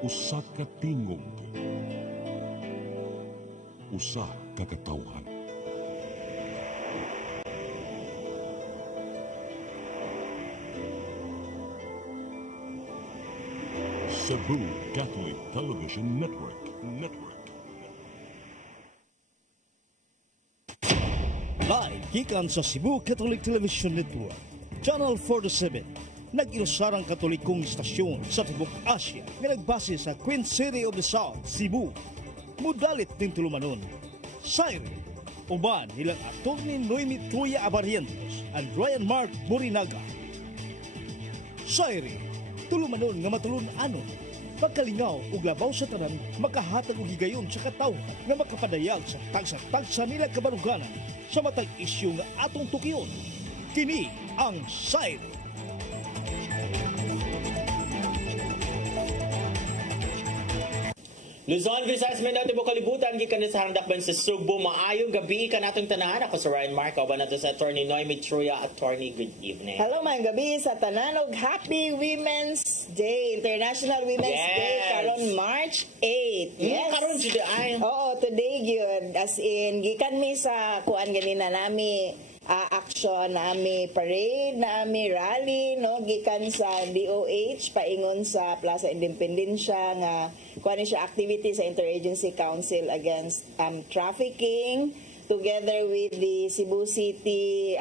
usa ka tingog, usa ka katawhan. Cebu Catholic Television Network. Live gikan sa Cebu Catholic Television Network, Channel 47, nag-inusarang katolikong istasyon sa Tibok Asia nga nagbase sa Queen City of the South, Cebu. Mudalit din tulumanon, Syre, uban nilang Atty. Noemi Truya Abarientos and Ryan Mark Borinaga. Syre, tulumanon nga matulun-anon, pagkalingaw ug labaw sa tanan, makahatag og higayon sa katawhan nga makapadayag sa tagsa-tagsa nila kabaruganan sa matag isyu nga atong tukiyon. Kini ang Syre. Luzon, Visayas, Mindanao, Tibok Kalibutan, gikan sa handakban sa Subo. Maayong gabi ka natong tanan. Ako sa Ryan Mark, kauban nato sa Atty. Noemi Truya. Attorney, good evening. Hello, mga gabi sa Tananog. Happy Women's Day, International Women's Day, karon March 8. Yes. Karon today ay. Oo, today gyud. As in, gikan mi sa kuan ganina nami action, nami parade, nami rally, no, gikan sa DOH paingon sa Plaza Independencia nga kuan siya activity sa Interagency Council Against Trafficking, together with the Cebu City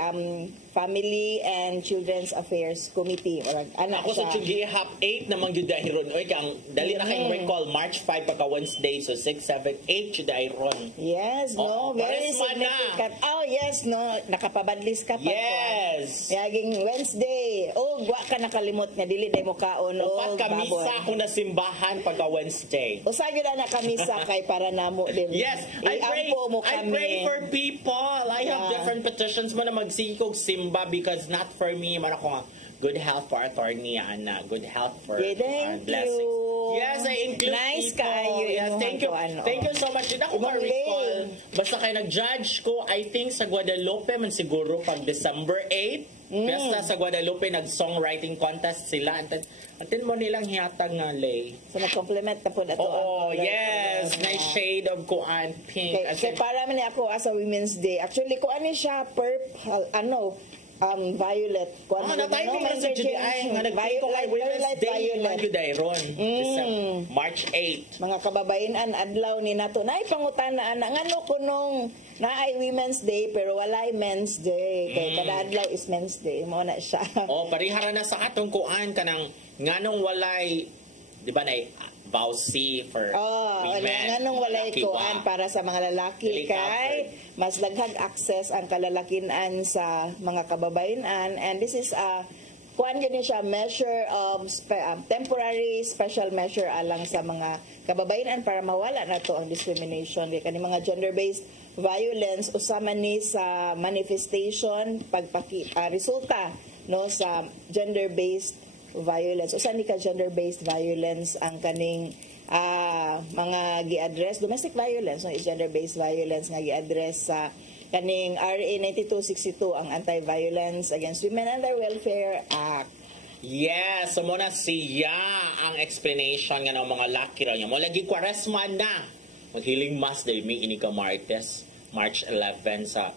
Family and Children's Affairs Committee. Ako sa GHAP 8 naman yun dahil ron. Oy, kang dali na kayong recall, March 5 pagka Wednesday, so 6, 7, 8 yun dahil ron. Yes, no? Very significant. Oh, yes, no? Nakapabadlis ka pa. Yes! Yaging Wednesday. Oh, wa ka nakalimot nga, dili day mo kaon. Upat kamisa kung nasimbahan pagka Wednesday. O sa na kamisa kay para namo din. Yes, I pray for people. I have different petitions mo na magsikog simba because not for me, man ako nga, good health for attorney, Ana. Good health for blessings. Yes, I include nice people. Yes, thank you. Thank you so much. Hindi ako ma-recall. Basta kayo nag-judge ko, I think sa Guadalupe man siguro pag December 8. Basta sa Guadalupe nag-songwriting contest sila. Atin mo nilang hiyatag nga lay. So nag-compliment na po na to. Oo, yes. Nice shade of kuan pink. Kaya para man ako as a Women's Day. Actually, kuan ni siya purple, violet. Natay ko man sa GDI. Women's Day. March 8. Mga kababayan, adlaw ni nato. Naipangutana na ngano kunong naay Women's Day pero walay Men's Day. Kaya kada adlaw is Men's Day. Mo na siya. Parihara na sa atong kuan kanang nganong walay, di ba na vowsy for women. Nganong walay kuan para sa mga lalaki kay mas daghang access ang kalalakinan sa mga kababayan, and this is a kuan gani siya measure of temporary special measure alang sa mga kababayan para mawala na to ang discrimination kay kani mga gender-based violence usama ni sa manifestation resulta no sa gender-based violence. Usa ni ka gender-based violence ang kaning mga gi-address domestic violence, no, is gender-based violence nga gi-address sa kaning RA 9262 ang Anti-Violence Against Women and Their Welfare Act. Yes, so muna siya ang explanation nga ng mga laki raw niya. Mo lagi kwaresma na. Maghiling mass day mi inika Martes, March 11 sa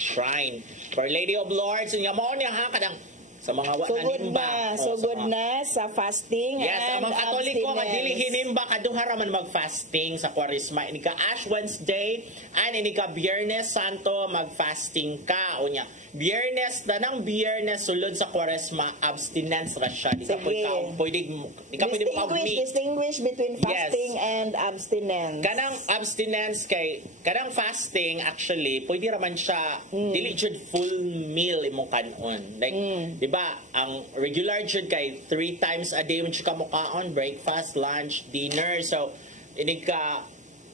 shrine for Lady of Lords. Nga mo niya ha kadang sa mga hinimba. Good na sa fasting yes, and ang mga Katoliko nga dili hinimba kaduha ra man mag-fasting sa Kwaresma. Ini ka Ash Wednesday and ini ka Biyernes Santo mag-fasting ka unya. Biyernes danang Biyernes sulod sa Kwaresma abstinence ra siya. Di ka pwede distinguish between fasting and abstinence. Kanang abstinence kay kanang fasting actually pwede ra man siya dili jud full meal imong kanon. Like diba, ang regular jud kay 3 times a day man siya kamukaon, breakfast, lunch, dinner. So, ini ka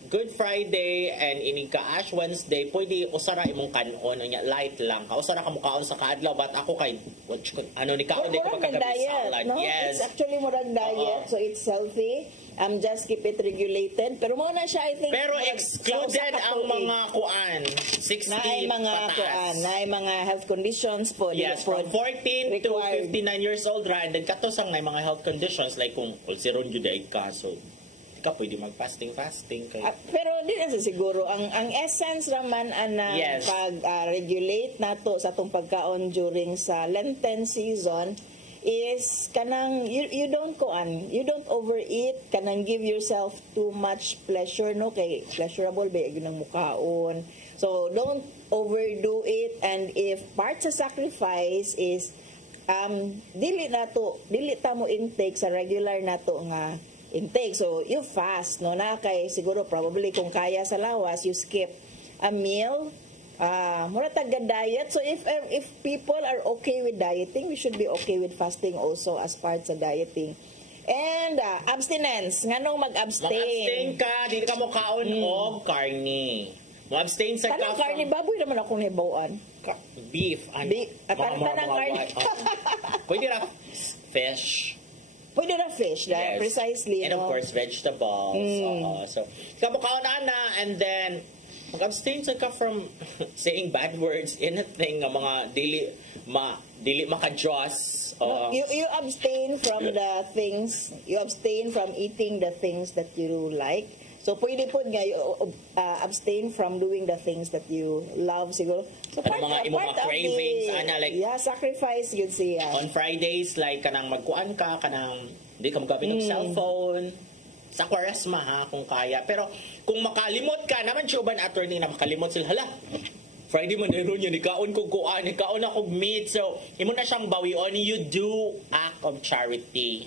Good Friday and ini ka Ash Wednesday, pwede usara imong kanon nya light lang. Usara ka mukaon sa kaadlaw but ako kay ano ni kaon di ko pagkagabi salad. No? Yes. It's actually murag diet, so it's healthy. Just keep it regulated. Pero muna siya, I think. Pero excluded ang mga kuan, 60 naay mga kuan, naay mga health conditions po. Yes, from 14 to 59 years old ra, and then katosang na mga health conditions like kung ulceron jud ay ka, so di ka pwede mag-fasting kay. Pero di na sa siguro ang essence raman ana Yes. pag regulate nato sa atong pagkaon during sa Lenten season is kanang you don't overeat, kanang give yourself too much pleasure, no, kay pleasurable ba ginang mukaon, so don't overdo it. And if part sa sacrifice is dili ta mo intake sa regular nato nga intake, so you fast, no, na kay siguro probably kung kaya sa lawas you skip a meal. Mura taga diet. So if people are okay with dieting, we should be okay with fasting also as part sa dieting. And abstinence, nganong mag-abstain? Mag-abstain ka, di ka mo kaon og karne. Mo-abstain sa Tanang karne, baboy naman ako nahibawaan. Beef. Tanang karne. Pwede ra fish. Pwede na fish, Yes. precisely. And no? of course, vegetables. So, kamukaon na, and then, mag-abstain ka from saying bad words, anything nga mga dili maka-Diyos. No, you abstain from the things, you abstain from eating the things that you like. So, pwede po nga, you abstain from doing the things that you love, siguro. So, mga imong mga cravings, like, sacrifice, yun siya. On Fridays, like, kanang magkuan ka, kanang, hindi ka magkabit ng cellphone, sa Kwaresma ha, kung kaya. Pero, kung makalimot ka, naman siya attorney na makalimot sila, hala, Friday man ron yun, ikaon kong kuan, ikaon akong meat. So, imo na siyang bawion, you do act of charity.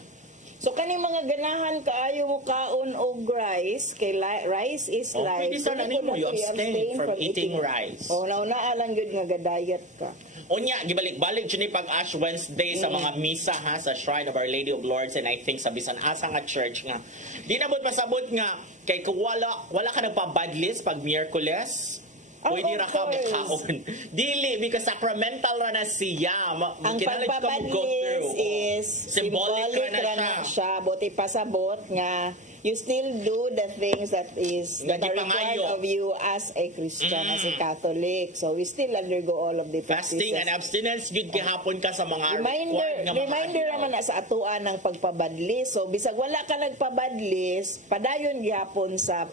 So kani mga ganahan kaayo mo kaon og rice, kay rice is life. Pwede sana nimo you abstain from eating rice. Nauna lang gud nga ga-diet ka. Unya, gibalik-balik dyan pag Ash Wednesday sa mga misa ha, sa Shrine of Our Lady of Lords, and I think sa bisan asa nga church nga. Di na pasabot nga, kay kung wala ka nagpa-bad list pag Miyerkules, pwede ra ka makaon. Dili, because sacramental ra na siya. Ang pagpabad list is symbolic ra na siya. Buti pasabot nga, you still do the things that are required of you as a Christian, as a Catholic. So we still undergo all of the practices. Fasting and abstinence, good gihapon ka sa mga reminder naman na sa atuan ng pagpabadlis. So bisag wala ka nagpabadlis, padayon gihapon sa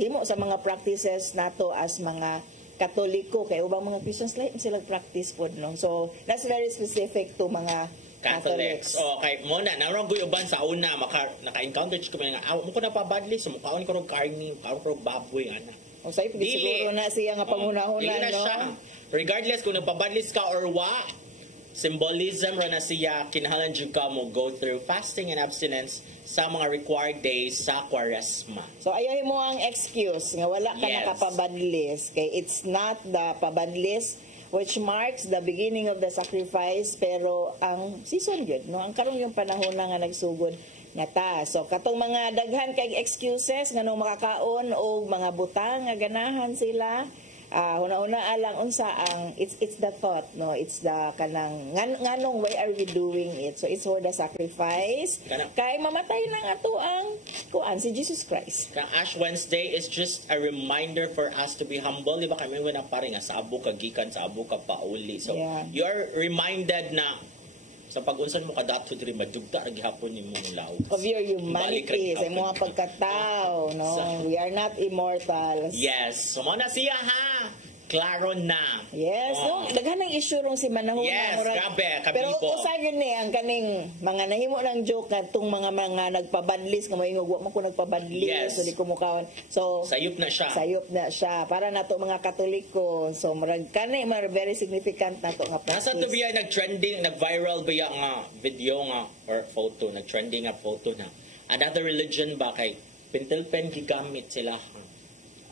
himo sa mga practices nato as mga Katoliko, kay ubang mga Christians lahi sila practice pod, no. So that's very specific to mga Catholics. Okay, mo na narong guyoban sa una naka-encounter ko nga mo ko na pabadli so mukaon ko og karne, mukaon ko og baboy ana. O say siguro na siya nga panghuna-huna, no. Siya. Regardless kung nagpabadlis ka or wa, symbolism ra na siya, kinahanglan jud ka mo go through fasting and abstinence sa mga required days sa Kwaresma. So ayaw mo ang excuse nga wala ka nakapabadlis, kay it's not the pabadlis which marks the beginning of the sacrifice, pero ang season yun, no? Ang karong yung panahon na nga nagsugod nga ta. So katong mga daghan kay excuses nga nung makakaon o mga butang nga ganahan sila, una-una alang unsa ang it's the thought, no, it's the kanang nganong why are we doing it. So it's for the sacrifice kay mamatay nang ato ang kuan si Jesus Christ. Ash Wednesday is just a reminder for us to be humble. Di ba kami na pare nga sa abo ka gikan, sa abo ka pauli. So you're reminded na sa pag-unsan mo kadato diri madugta ra gihapon nimo law of your humanity, sa mga pagkatao, no. We are not immortals. Yes, so mo na siya ha. Klaro na. Yes, no, daghan ang issue rong si manahuna. Yes, grabe, kabibo. Pero usa yun ni ang kaning mga nahimo ng joke katong mga nagpabadlis nga moingog wa man ko nagpabadlis, so di ko mukaon. So sayop na siya. Sayop na siya para nato mga Katoliko. So murag kani very significant nato nga practice. Nasa to biya nag-trending, nag-viral biya nga video nga or photo, nag-trending nga photo na another religion ba kay pentel pen gigamit sila.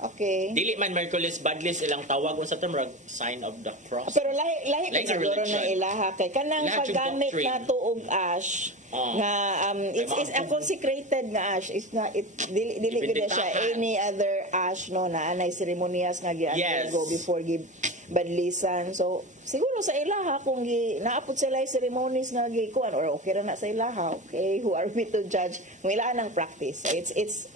Okay. Dili man Merkulis badlis ilang tawag unsa term sign of the cross. Pero lahi siguro na ilaha kay kanang paggamit nato og ash Oh. nga it's a consecrated nga ash. It's not dili gyud siya Ibinitahan. any other ash no na anay ceremonias nga gi-undergo before badlisan. So siguro sa ilaha kung naapod sila yung ceremonies nga gikuan or okay ra na sa ilaha, okay, who are we to judge kung ilaan ang practice. It's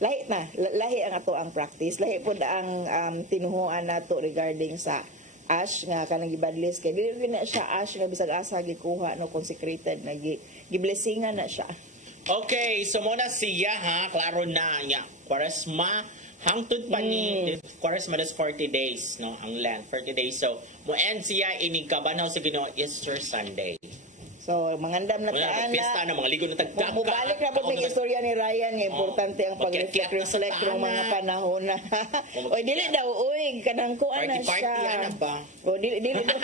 lahi ang ato ang practice, lahi pod ang tinuhuan nato regarding sa ash nga kanang gibadlis kay dili na siya ash nga bisag asa gikuha no consecrated nga giblessingan na siya. Okay, so muna siya ha, klaro na niya. Kwaresma hangtod pa ni Kwaresma is 40 days no ang Lent, 40 days. So mo end siya ini kabanaw sa Ginoo Easter Sunday. So, mangandam na taan pista na mga ligo na tagkaka. Mubalik na po may istorya ni Ryan. Importante ang pag-reflect ng mga panahon na. O, dili daw, uy, kanang kuan na siya. Party na ba? O, dili daw.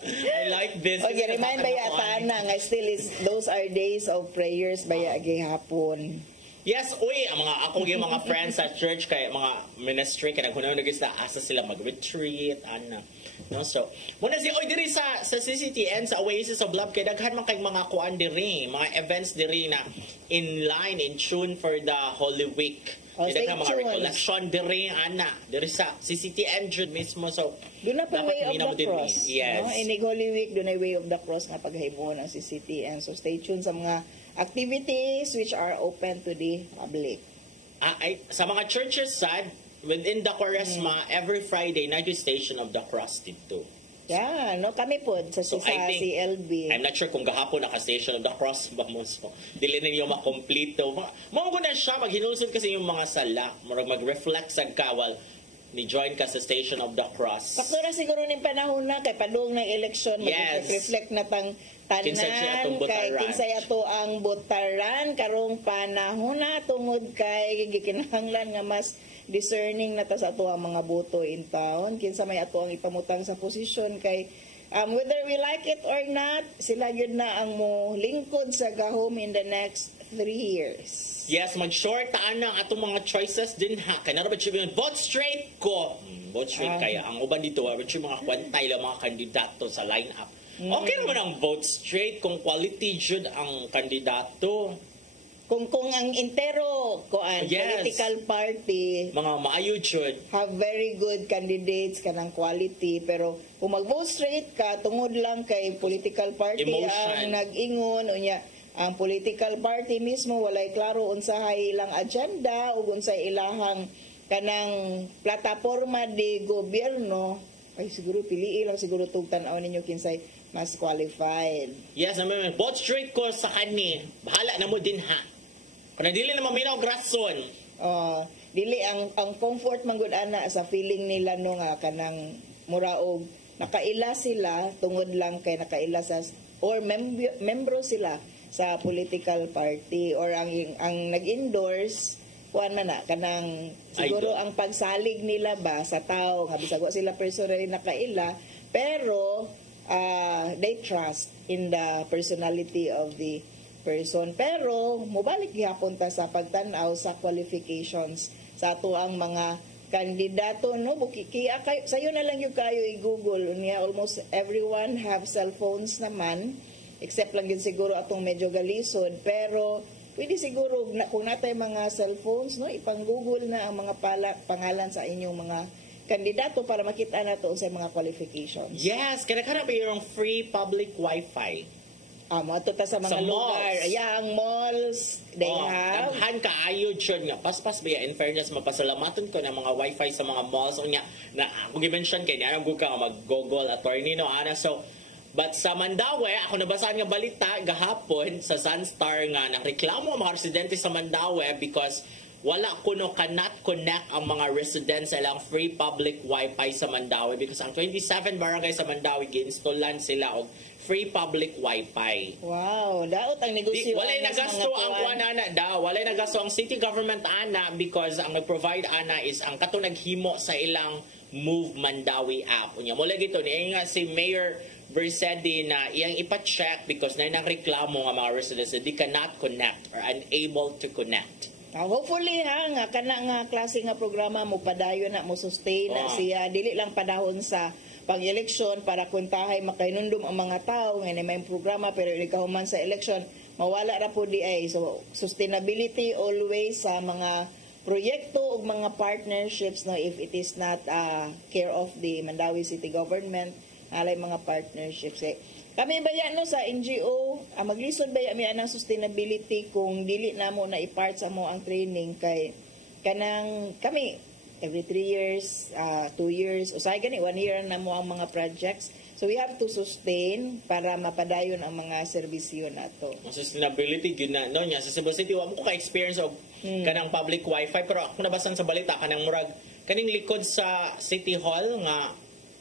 I like this. Okay, remind ba yataan na nga still is, those are days of prayers ba gihapon. Yes, uy, ang mga akong yung mga friends sa church kay mga ministry kay naghunaw nagis na asa sila mag-retreat ana. No, so muna si oy diri sa CCTN sa Oasis of Love kay daghan man kay mga kuan diri, mga events diri na in line in tune for the Holy Week. Daghan mga recollection diri ana, diri sa CCTN jud mismo. So doon na pa Way of the Cross. Yes. No? Inig Holy Week, doon ay Way of the Cross nga paghimo ng CCTN. So stay tuned sa mga activities which are open to the public. Sa mga churches sad, within the Quaresma, every Friday, night Station of the Cross dito. Yeah, no, kami po sa CLB. I'm not sure kung gahapon naka-Station of the Cross ba mo. So, dili ninyo makomplete. Mao na siya, maghinulsod kasi yung mga sala. Mag-reflect sa kawal ni join ka sa Station of the Cross. Faktura siguro ng panahon na kay padung ng eleksyon, mag-reflect na tang tanan kay kinsay ato ang botaran karong panahon na tungod kay gikinahanglan nga mas discerning na ta sa ato ang mga boto in town, kinsa may ato ang ipamutang sa posisyon kay whether we like it or not, sila yun na ang mo lingkod sa gahom in the next 3 years. Yes, mag-short taan ang atong mga choices din ha. Kaya na ba siya vote straight ko? Vote straight kaya. Ang uban dito, mga kwantay lang mga kandidato sa line-up. Okay naman ang vote straight kung quality jud ang kandidato. Kung ang entero political party mga maayo jud have very good candidates kanang quality, pero kung mag-vote straight ka tungod lang kay political party ang nag-ingon unya ang political party mismo walay klaro unsahay ilang agenda ug unsay ilahang kanang plataporma de gobyerno, ay siguro piliin lang siguro tugtan-aw ninyo kinsay mas qualified. Yes, naman vote straight ko sa kani. Bahala na mo din ha. Kung dili na maminaw grason. Dili ang comfort man gud ana sa feeling nila no nga kanang muraog nakaila sila tungod lang kay nakaila sa or membro sila sa political party or ang nag-endorse kuan na kanang siguro ang pagsalig nila ba sa tao nga bisag wa sila personally nakaila pero they trust in the personality of the person. Pero mubalik gyapon ta sa pagtan-aw sa qualifications sa ato ang mga kandidato no bukikiya kayo sayo na lang yung kayo i-google unya almost everyone have cellphones naman except lang yun siguro atong medyo galisod, pero pwede siguro kung natay mga cellphones no ipang-google na ang mga pangalan sa inyong mga kandidato para makita nato sa mga qualifications. Yes, kaya ba yung free public wifi? Mato ta sa mga lugar. Ang malls, they have. Daghan kaayo jud nga paspas ba in fairness mapasalamaton ko ng mga wifi sa mga malls unya na kung i-mention kay niya ka mag-google attorney no ana so. But sa Mandaue, ako nabasaan nga balita gahapon sa Sunstar nga nakreklamo ang mga residente sa Mandaue because wala kuno cannot connect ang mga residents sa ilang free public wifi sa Mandaue because ang 27 barangay sa Mandaue gi-installan sila og free public wifi. Wow, daot ang negosyo. Walay nagasto ang kuanana daw, walay nagasto ang city government ana because ang nag-provide ana is ang katong naghimo sa ilang Move Mandaue app. Unya mo lagi to ni nga si Mayor Versedi na iyang ipa-check because na nangreklamo nga mga residents that they cannot connect or unable to connect. Hopefully nga kana nga klase nga programa mo padayon na mo sustain na siya dili lang padahon sa pang-eleksyon para kuntahay makainundom ang mga tao nga may programa pero ikaw man sa eleksyon mawala ra po di ay. So sustainability always sa mga proyekto o mga partnerships, no, if it is not care of the Mandawi City Government, alay mga partnerships. Kami baya no sa NGO, maglisod baya mi anang sustainability kung dili na mo na i-part sa mo ang training kay kanang kami every 3 years, 2 years, usay gani 1 year na mo ang mga projects. So we have to sustain para mapadayon ang mga serbisyo nato. Ang sustainability yun na no nya sa Cebu City wa mo ko ka-experience og kanang public wifi, pero ako nabasan sa balita kanang murag kaning likod sa City Hall nga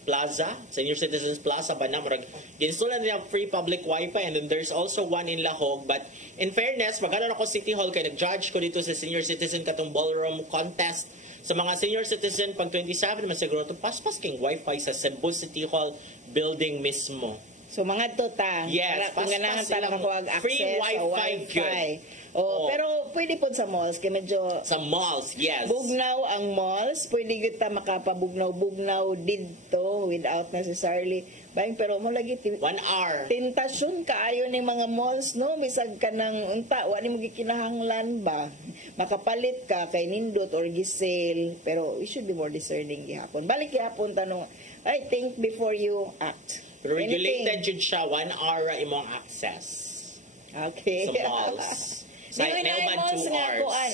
plaza, Senior Citizens Plaza ba na murag ginstall na nila free public wifi, and then there's also one in Lahog. But in fairness, magkano ako City Hall kay nag-judge ko dito sa senior citizen katong ballroom contest sa mga senior citizen pag 27 man siguro to paspas king wifi sa Cebu City Hall building mismo. So mga to ta, yes, para kung ganahan talaga ko access free wifi, sa wifi. Pero pwede po sa malls, kaya medyo sa malls, yes. bugnaw ang malls, pwede kita makapabugnaw-bugnaw dito without necessarily buying, pero mo lagi 1 hour. tentasyon kaayo ning mga malls, no, bisag ka nang unta wala mo gikinahanglan ba makapalit ka kay nindot or gisale, pero we should be more discerning gihapon. Balik gihapon tanong, I think before you act. Pero regulated jud siya 1 hour imong access. Okay. Sa malls. Sa malls 2 nga hours. kuan,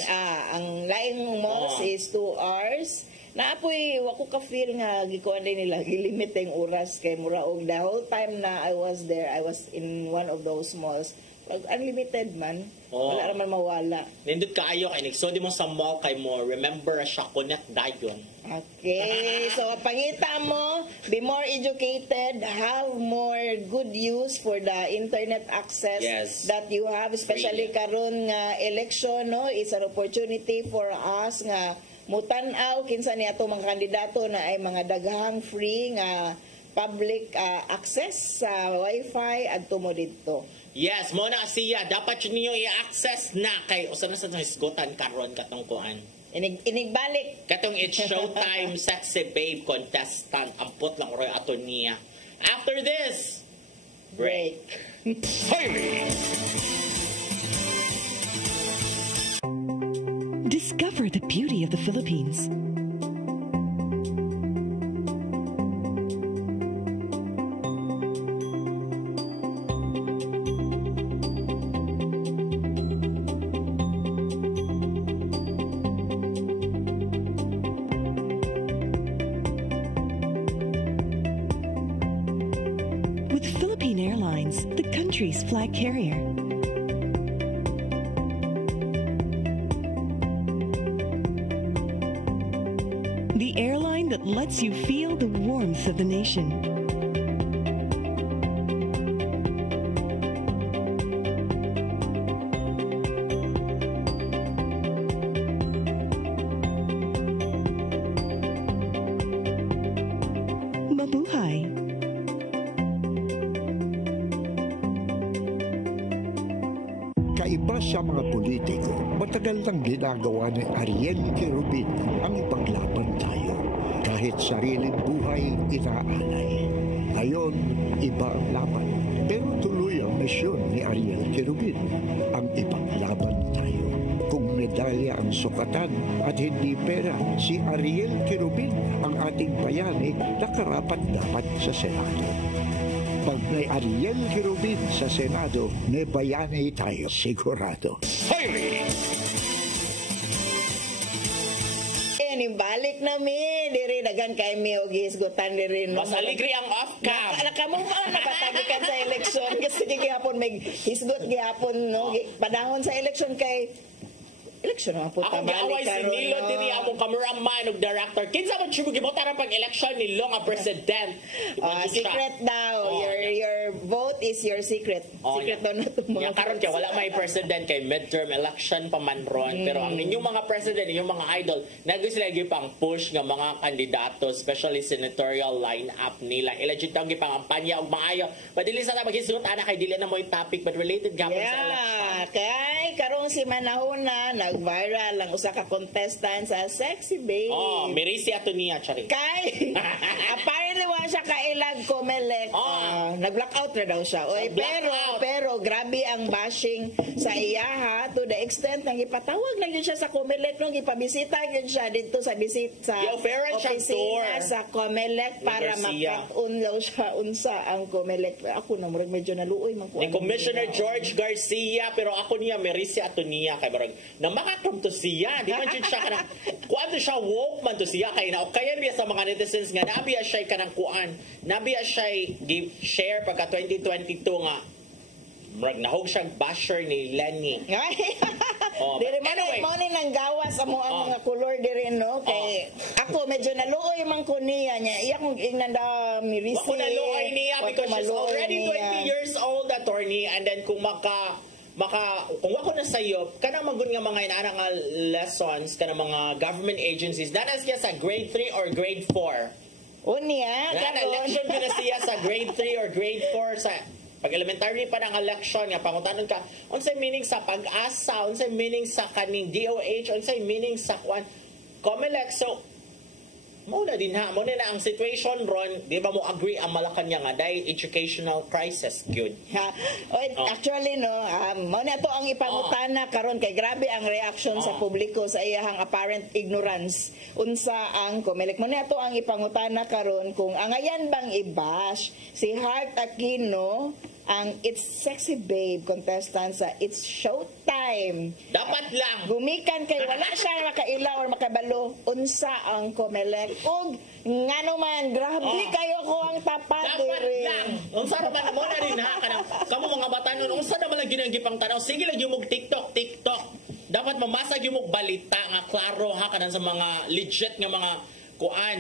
ang laing malls is 2 hours. Naapoy wako ka feel nga gikuan din nila gilimit ang oras kay mura og the whole time na I was there, I was in one of those malls. Unlimited man. Wala naman mawala. Nindot kaayo kay nigsodi mo sa mall kay mo remember siya connect dayon. Okay, so pangita mo, be more educated, have more good use for the internet access that you have, especially karon nga election, no, it's an opportunity for us nga mutan-aw kinsa ni ato mga kandidato na ay mga daghang free nga public access sa wifi adto mo dito. Yes, mo na siya dapat yun niyo i-access na kay usa na sa hisgotan karon katong kuan. Inigbalik. Katong It's Showtime Sexy Babe contestant. Ampot lang roy ato niya. After this, break. Discover the beauty of the Philippines. The country's flag carrier. The airline that lets you feel the warmth of the nation. Mabuhay. Kaiba sa mga politiko, matagal nang ginagawa ni Ariel Querubin ang ipaglaban tayo. Kahit sariling buhay inaalay. Ngayon, iba ang laban. Pero tuloy ang misyon ni Ariel Querubin, ang ipaglaban tayo. Kung medalya ang sukatan at hindi pera, si Ariel Querubin ang ating bayani na karapat-dapat sa Senado. Pag may Ariel Querubin sa Senado, may bayani tayo sigurado. Balik na mi, diri dagan kay mi og hisgutan diri no. Mas aligri ang off-cam. Nakamo mo napatagikan sa eleksyon kasi gihapon may hisgot gihapon no. Padahon sa eleksyon kay eleksyon ang puta ako balik giaway si Nilo diri among cameraman ug director. Kinsa man siya gibotara pag election ni Long nga president. Secret daw. Your vote is your secret. Secret daw na to mga. Karon kay wala may president kay midterm election pa man ron. Pero ang inyong mga president, inyong mga idol, nagay sila gipang push nga mga kandidato, especially senatorial lineup nila. Illegit ang gipang kampanya og maayo. Padili sa ta maghisgot ana kay dili na mo yung topic but related gapon sa election. Kay karong si manahuna nag-viral ang usa ka contestant sa Sexy Babe. Mirisi ato niya, Chari. Kay apparently wa siya kailag Comelec, nag-blackout na daw siya. Oy, pero grabe ang bashing sa iya ha, to the extent nang ipatawag na yun siya sa Comelec nung ipabisita yun siya dito sa opisina sa Comelec para mapatunlaw siya unsa ang Comelec. Ako na murag medyo naluoy man ko. Ni Commissioner George Garcia, pero ako niya Merisi ato niya kay murag na makatom to siya. Di man siya kanang kuan siya woke man to siya kay na kaya niya sa mga netizens nga nabiya siya kanang kuan. Nabiya siya give share pagka 2022 nga murag nahog siyang basher ni Lenny. Diri man anyway, mo ni nang gawas amo ang mga color diri no kay ako medyo naluoy man ko niya iya kung ignanda Mirisi. Ako naluoy niya because she's already 20 years old, attorney, and then kung kung ako na sayo kana magun nga mga inaana nga lessons kana mga government agencies danas siya sa grade 3 or grade 4. Unya karon election na siya sa grade 3 or grade 4 sa pag elementary pa ng election nga pangutanon ka unsay meaning sa pag-asa, unsay meaning sa kaning DOH, unsay meaning sa Comelec. So mo na din ha, mo na ang situation ron, di ba mo agree ang Malacanang nga dahil educational crisis gyud. Actually no, mo na to ang ipangutana karon kay grabe ang reaction sa publiko sa iyahang apparent ignorance unsa ang Comelec. Mo na to ang ipangutana karon kung angayan bang i-bash si Heart Aquino ang It's Sexy Babe contestant sa It's Showtime. Dapat lang. Gumikan kay wala siya makaila or makabalo unsa ang Comelec. Og ngano man, grabe kayo ko ang tapat. Dapat lang. Unsa naman mo na rin ha. Kamo mga bata nun, unsa naman lang ginagipang tanaw. Sige lang yung TikTok. Dapat mamasag yung balita nga klaro ha kanan sa mga legit nga mga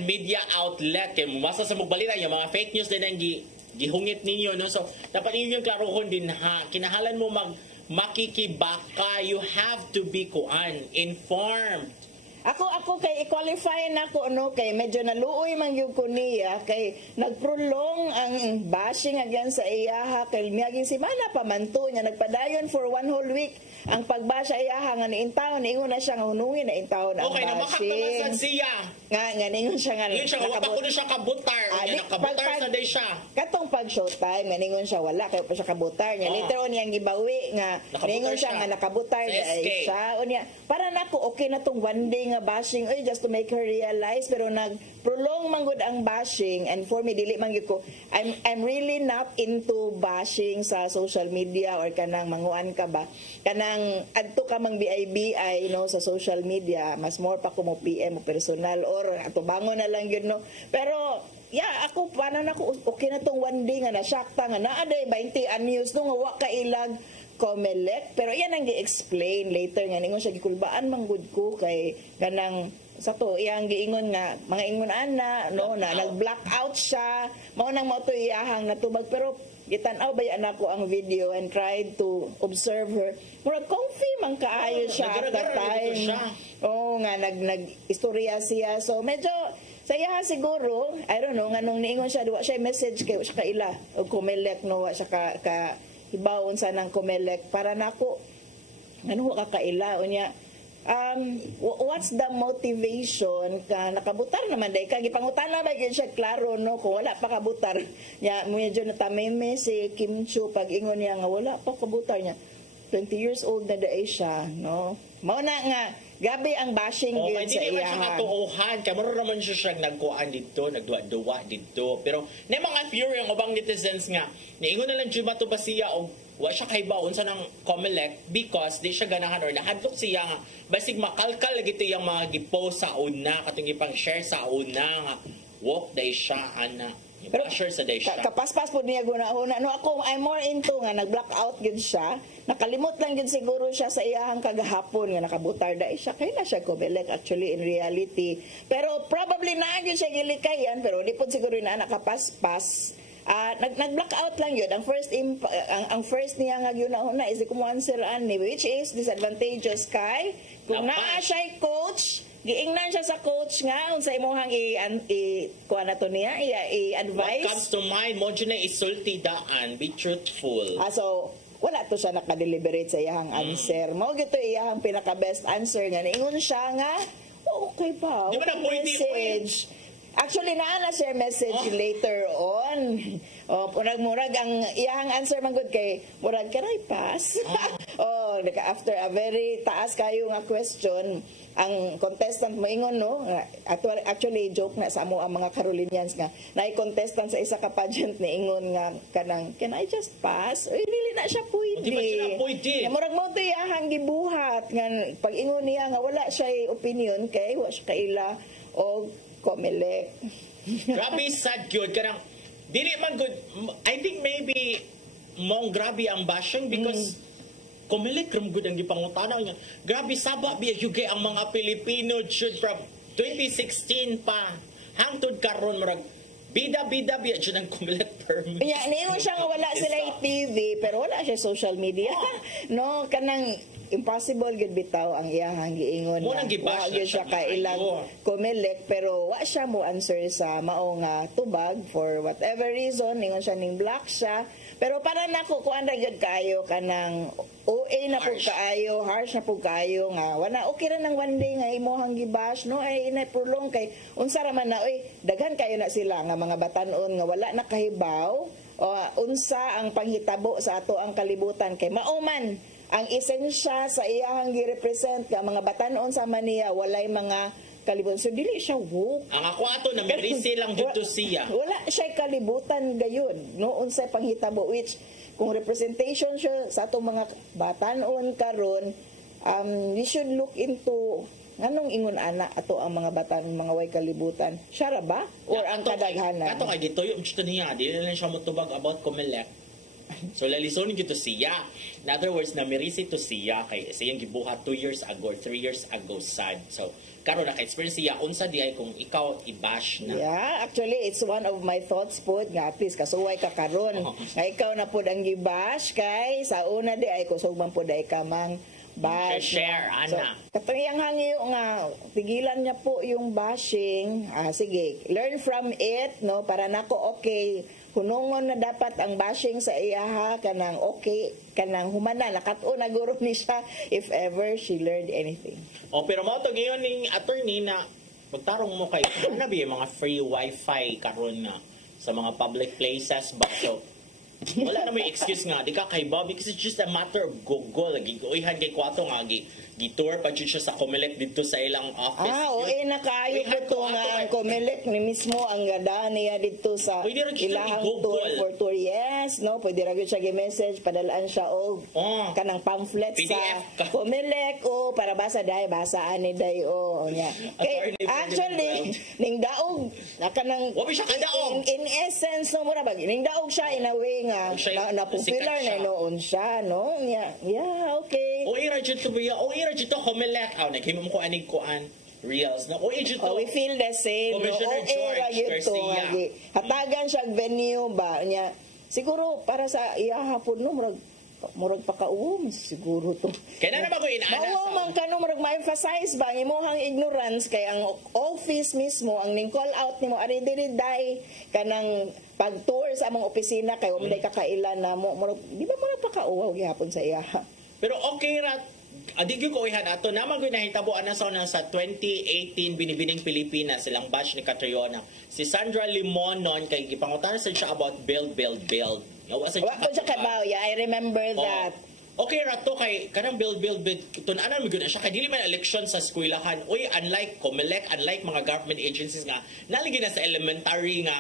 media outlet. Kaya mamasa sa balita yung mga fake news din ang gihungit ninyo, no? So dapat ninyo yung klarohon din ha, kinahalan mo makikibaka, you have to be informed. Ako kay i-qualify na ko no kay medyo naluoy man gyud ko niya kay nagprolong ang bashing against sa iyaha kay miaging semana pa man to nya nagpadayon for 1 whole week ang pagbash sa iyaha nga niintawon ingon na siya nga hunungin na intawon ang okay, bashing. Okay, namakakamasad siya. Nga ningon siya nga. Ningon siya, wala ko na siya kabutar. Nakabutar sa day siya. Katong pag-showtime, nga ningon siya, wala, kayo pa siya kabutar niya. Later on niyang gibawi, nga ningon siya nga nakabutar niya siya. O niya, para na ako, okay na tong one day nga bashing, just to make her realize, pero nag-prolong manggod ang bashing, and for me, dili manggod ko, I'm really not into bashing sa social media or kanang manguan ka ba. Kanang adto ka mang BI no sa social media, mas more pa ko mo PM mo personal or atubangon na lang yun no. Pero ako paano na ko okay na tong one day nga nasyakta nga naa day 20 anyos no nga wa ka ilag Comelec, pero yan ang gi-explain later nga ningon siya gikulbaan manggud ko kay kanang sa to iyang giingon nga mga ingon na no na nag-blackout siya mao nang mao to iyahang natubag pero gitan-aw ba anak ko ang video and tried to observe her. Murag comfy man kaayo siya at that time. Nga nag-istorya siya. So medyo saya siguro, I don't know, nga nung niingon siya, duwa siya message kay siya kaila o Comelec no, siya ka hibawon sa ng Comelec para nako ngano ka kaila unya. What's the motivation ka nakabutar naman day ka gipangutan na ba gyud siya klaro no kung wala pa kabutar nya medyo natameme si Kim Chu pag ingon niya nga wala pa kabutar niya 20 years old na daay siya no mao na nga gabi ang bashing gyud sa iya siya katuohan kay maro naman siya nagkuan dito nagduwa dito pero na mga fury ang ubang netizens nga niingon na lang jud bato ba siya og wa siya kaibaon sa ng Comelec because di siya ganahan or nahadlok siya nga basig makalkal lagi ito yung mga gipost sa una katong ipang share sa una nga walk day siya ana pero share sa day siya kapaspas po niya guna-una no ako I'm more into nga nag-blackout gid siya nakalimot lang gid siguro siya sa iyahang kagahapon nga nakabutar day siya kay na siya Comelec actually in reality pero probably na gyud siya gilikayan pero di pud siguro na nakapaspas. Nag-blackout lang yun. Ang first niya nga yun na is kung answer ani which is disadvantageous kay kung naa siya coach giingnan siya sa coach nga unsa imong kuan nato niya i-advise what comes to mind mo na isulti daan be truthful so wala to siya nakadeliberate sa iyang answer mo gito iyang pinaka best answer nga niingon siya nga okay pa di ba na message Actually, naana share message later on. Murag ang iyang answer man good kay murag, can I pass? After a very taas kayo nga question, ang contestant mo ingon, no? Actually, joke na sa amo ang mga Carolinians nga, contestant sa isa ka pageant ni ingon nga kanang, can I just pass? Dili na siya pwede. Hindi ba siya pwede? Murag mo ito iyahang gibuhat. Nga, pag ingon niya nga wala siya opinion kay, wala siya kaila o Comelec. Grabe sad yun. Karang, dili man good. I think maybe mong grabe ang bashing because Comelec ram good ang gipangutanaw niya. Grabe saba biya yugi ang mga Pilipino should from 2016 pa hangtod karon murag bida biya jud ang Comelec permit. Niingon siya nga wala sila TV pero wala siya social media. No, kanang impossible gud bitaw ang iyahang giingon. Mo nang gibash na siya ka ilang Comelec pero wa siya mo answer sa mao nga tubag for whatever reason ingon siya ning black siya. Pero para nako kuan ra gyud kaayo kanang OA na pud kaayo, harsh na pud kaayo nga wala okay ra nang one day nga imohang gibash no ay inay prolong kay unsa ra man na daghan kayo na sila nga mga batan-on nga wala na kahibaw o unsa ang panghitabo sa ato ang kalibutan kay mauman ang esensya sa iyahang gi-represent ka mga batan-on sa Manila walay mga kalibutan. So, dili siya woke. Ang ako ato na merisi lang dito siya. Wala siya kalibutan gayon. No? Unsay panghitabo. Which, kung representation siya sa atong mga batanon karon, we should look into nganong ingon ana ato ang mga batan, mga way kalibutan. Siya ra ba? Or ang kadaghanan? Ato kay dito yung gusto niya. Dili na siya mutubag about Comelec. So lalisonin gito siya. In other words, namirisi to siya kay siyang gibuhat 2 years ago or 3 years ago sad. So karon naka-experience siya unsa di ay kung ikaw i-bash na. Yeah, actually it's one of my thoughts pod nga at least kasuway ka karon. Nga ikaw na pod ang gi-bash kay sa una di ay kusog man pod ay ka mang bash. Share ana. So, katong hangyo nga pigilan niya po yung bashing. Sige, learn from it no para nako okay. Hunungon na dapat ang bashing sa iyaha kanang okay kanang humana nakat-o na guro ni siya if ever she learned anything. Pero mo to ngayon ning attorney na magtarong mo kay ano ba yung mga free wifi karon na sa mga public places ba so wala na may excuse nga di ka kay Bobby because it's just a matter of Google lagi uihan kay kwato nga gitour pa jud siya sa Comelec dito sa ilang office. Nakaayo po to nga ang Comelec ni mismo ang gada niya dito sa ilahang tour for tour. Yes, no, pwede ra gyud siya gi-message padalaan siya og kanang pamphlet PDF sa Comelec para basa dai basaan ni dai nya. Actually ning daog kanang in essence no mura bag ning daog siya in a way nga na popular na noon siya no. Yeah, okay. Ira jud to biya to Comelec naghimom ko anig kuan reels na we feel the same Commissioner George Garcia hatagan siya venue ba niya siguro para sa iyahapon no murag pakauwom siguro to kaya na ba ko inaana sa man kano murag ma-emphasize ba ang imong ignorance kay ang office mismo ang ning call out nimo ari diri dai kanang pag-tour sa among opisina kay umday kakailan na mo murag di ba murag pakauwaw gihapon sa iyaha pero okay ra adigyo ko ihan ato naman ko nahitabo ana sa 2018 binibining Pilipinas silang bash ni Catriona si Sandra Limonon kay gipangutanan sa siya about build wa sa I remember that okay rato kay kanang build tun-anan mo gyud siya kay dili man election sa eskwelahan unlike Comelec unlike mga government agencies nga naligid na sa elementary nga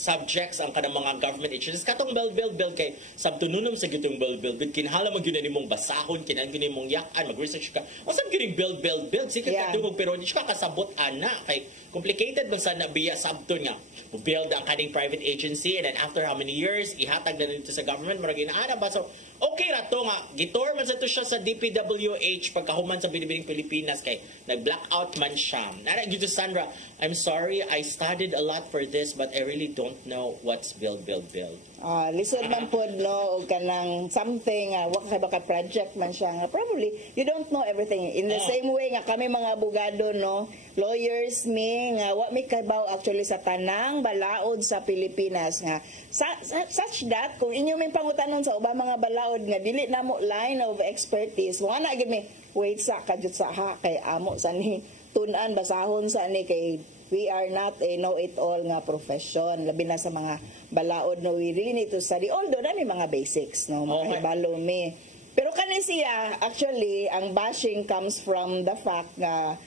subjects ang kanang mga government agencies katong build kay sabtununom sa gitong build kinhala man gyud nimong basahon kinahanglan gyud nimong yak-an mag-research ka usab gyud build sige kadungog pero di ka kasabot ana kay complicated man sa nabiya sabton nga build ang kaning private agency and then after how many years ihatag na dito sa government murag inaana ba so okay ra to nga gitor man sa to siya sa DPWH pagkahuman sa binibining Pilipinas kay nag-blackout man siya nara gyud Sandra I'm sorry I studied a lot for this but I really don't know what's build. Lisod man pod no og kanang something wa kay baka project man siya nga probably you don't know everything in the same way nga kami mga abogado no lawyers nga wa mi kaybaw actually sa tanang balaod sa Pilipinas nga such that kung inyo may pangutanon sa ubang mga balaod nga dili namo line of expertise mo ana gid mi wait sa kadjut sa kay amo sa ni tun-an basahon sa ni kay we are not a know-it-all nga profession. Labi na sa mga balaod, no, we really need to study. Although, na may mga basics, no, makahibalo mi. Pero kanin siya, actually, ang bashing comes from the fact na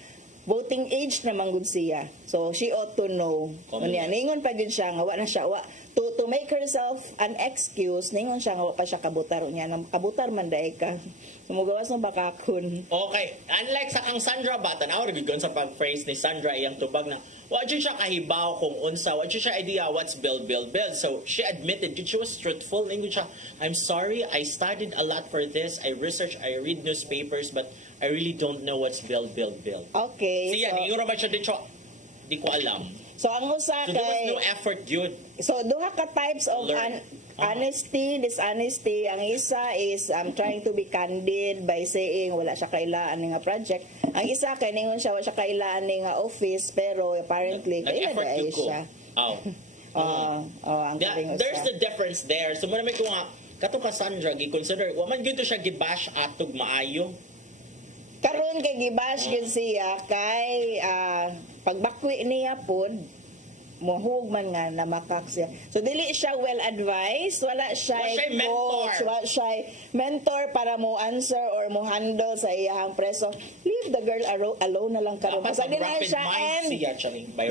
voting age naman gud siya. So, she ought to know. Unya, ningon pa gud siya, nga wa na siya, to make herself an excuse, ningon siya nga wa pa siya kabutar. Unya, kabutar man daay ka. Sumugawas mo bakakon. Okay. Unlike sa kang Sandra ba, tanaw rin sa pag-phrase ni Sandra iyang tubag na wa dyan siya kahibaw kung unsa, wa dyan siya idea what's build. So she admitted, she was truthful. Ningon siya, I'm sorry, I studied a lot for this. I researched, I read newspapers, but I really don't know what's build. Okay. Siya, ningon naman siya din siya, di ko alam. So ang usa So there was kay no effort yun. So duha ka types of honesty, dishonesty. Ang isa is trying to be candid by saying wala siya kailaan nga project. Ang isa kay ningon siya wala siya kailaan nga office pero apparently Nag-effort kailan ko. siya. Ang There's the difference there. So muna may ko nga kato ka Sandra gi-consider wa man gyud to siya gibash atog maayo. Karon kay gibash gyud siya kay pagbakwi niya pod mohug man nga namakak siya. So dili siya well advised, wala siya coach, wala siya mentor para mo answer or mo handle sa iyang preso. Leave the girl alone na lang karon. Kasi dili siya and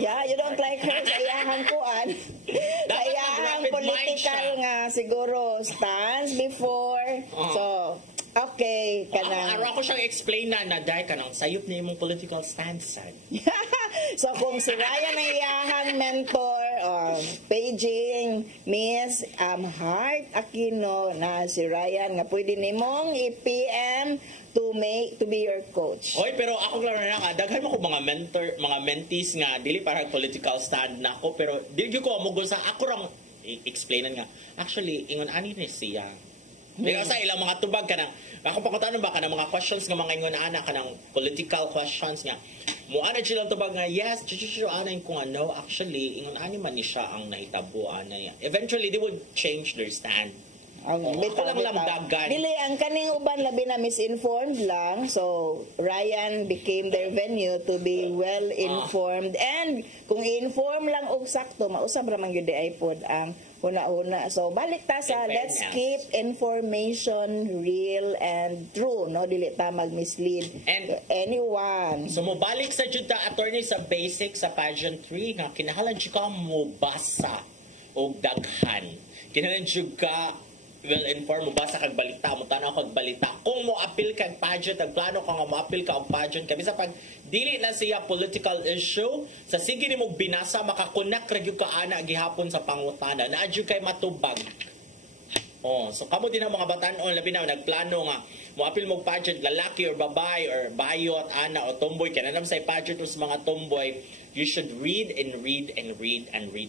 yeah, you don't like her sa iyang kuan. Sa iyang political nga siguro stance before. So okay, kanang araw ko siyang explain na dahil kanang sayop niya imong political stance. So kung si Ryan ang iyahang mentor, paging Miss Heart Aquino na si Ryan nga pwede nimong i-PM to be your coach. Oy, pero ako lang na daghan mo ko mga mentor, mga mentees nga dili para political stand na ako, pero dili ko amugol sa ako rang explainan nga. Actually, ingon ani ni siya. Because sa ilang mga tubag ka na, ako pakutano ba ka ng mga questions nga mga ingon ana ka ng political questions nga. Muana silang tubag nga, yes, anayin ko nga, no, actually, ingon ani man ni siya ang nahitabo ana niya. Eventually, they would change their stand. Ako lang lamdagan. Dili, ang kaning uban labi na misinformed lang. So, Ryan became their venue to be well-informed. And kung i-inform lang og sakto, mausab ramang yun di iPod ang una-una. So, balik ta sa let's keep information real and true. No? Dili ta mag-mislead anyone. So, mobalik sa juta attorney sa basic sa pageantry nga kinahalan siya ka mo basa o daghan. Kinahalan siya ka well-informed mo basa kag balita mo tanaw kag balita kung mo appeal kag pageant ag plano ka nga mo appeal ka og pageant kami sa pag dili na siya political issue sa sige nimo binasa makakonek ra gyud ka ana gihapon sa pangutana naa jud kay matubag. So kamo din ang mga batan-on labi na nagplano nga mo appeal mo pageant lalaki or babae or bayot ana o tomboy kanang sa pageant us mga tomboy, you should read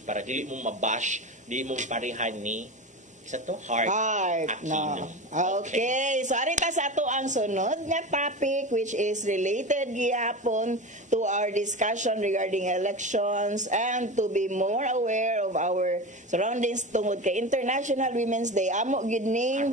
para dili mo mabash, dili mo parehan ni isa to Heart no. Okay. So arita sa ato ang sunod nga topic which is related gihapon to our discussion regarding elections and to be more aware of our surroundings tungod kay International Women's Day. Amo gid ning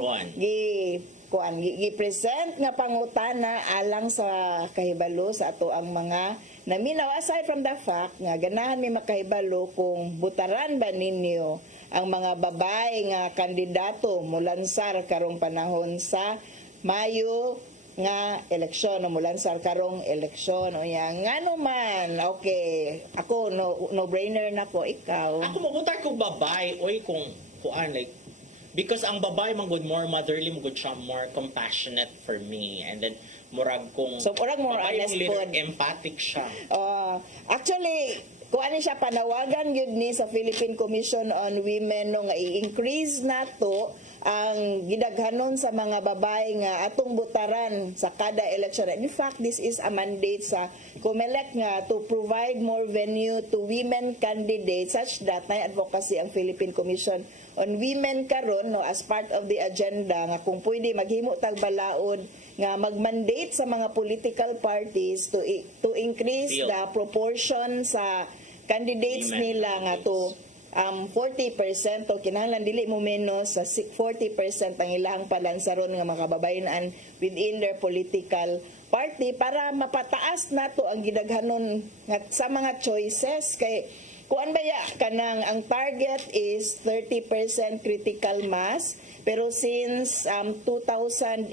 gi-present nga pangutana alang sa kahibalo sa ato ang mga naminaw aside from the fact nga ganahan mi makahibalo kung butaran ba ninyo ang mga babae nga kandidato mulansar karong panahon sa Mayo nga eleksyon o mulansar karong eleksyon o yan ngano man. Okay, ako no brainer na ko. Ikaw ako mabutar kong babae oy kung kuan like because ang babae man good more motherly mo good siya more compassionate for me and then murag kung so murag more honest food empathic siya. Actually kung ano siya panawagan yun ni sa Philippine Commission on Women no nga i-increase nato ang gidaghanon sa mga babae nga atong butaran sa kada election. In fact, this is a mandate sa COMELEC nga to provide more venue to women candidates such that na advocacy ang Philippine Commission on Women karon no as part of the agenda nga kung pwede maghimo tag balaod nga mag-mandate sa mga political parties to increase the proportion sa candidates nila nga to 40% o kinahanglan dili mo menos sa 40% ang ilang palansaron nga mga kababayan within their political party para mapataas nato ang gidaghanon sa mga choices kay kuan baya kanang ang target is 30% critical mass pero since 2008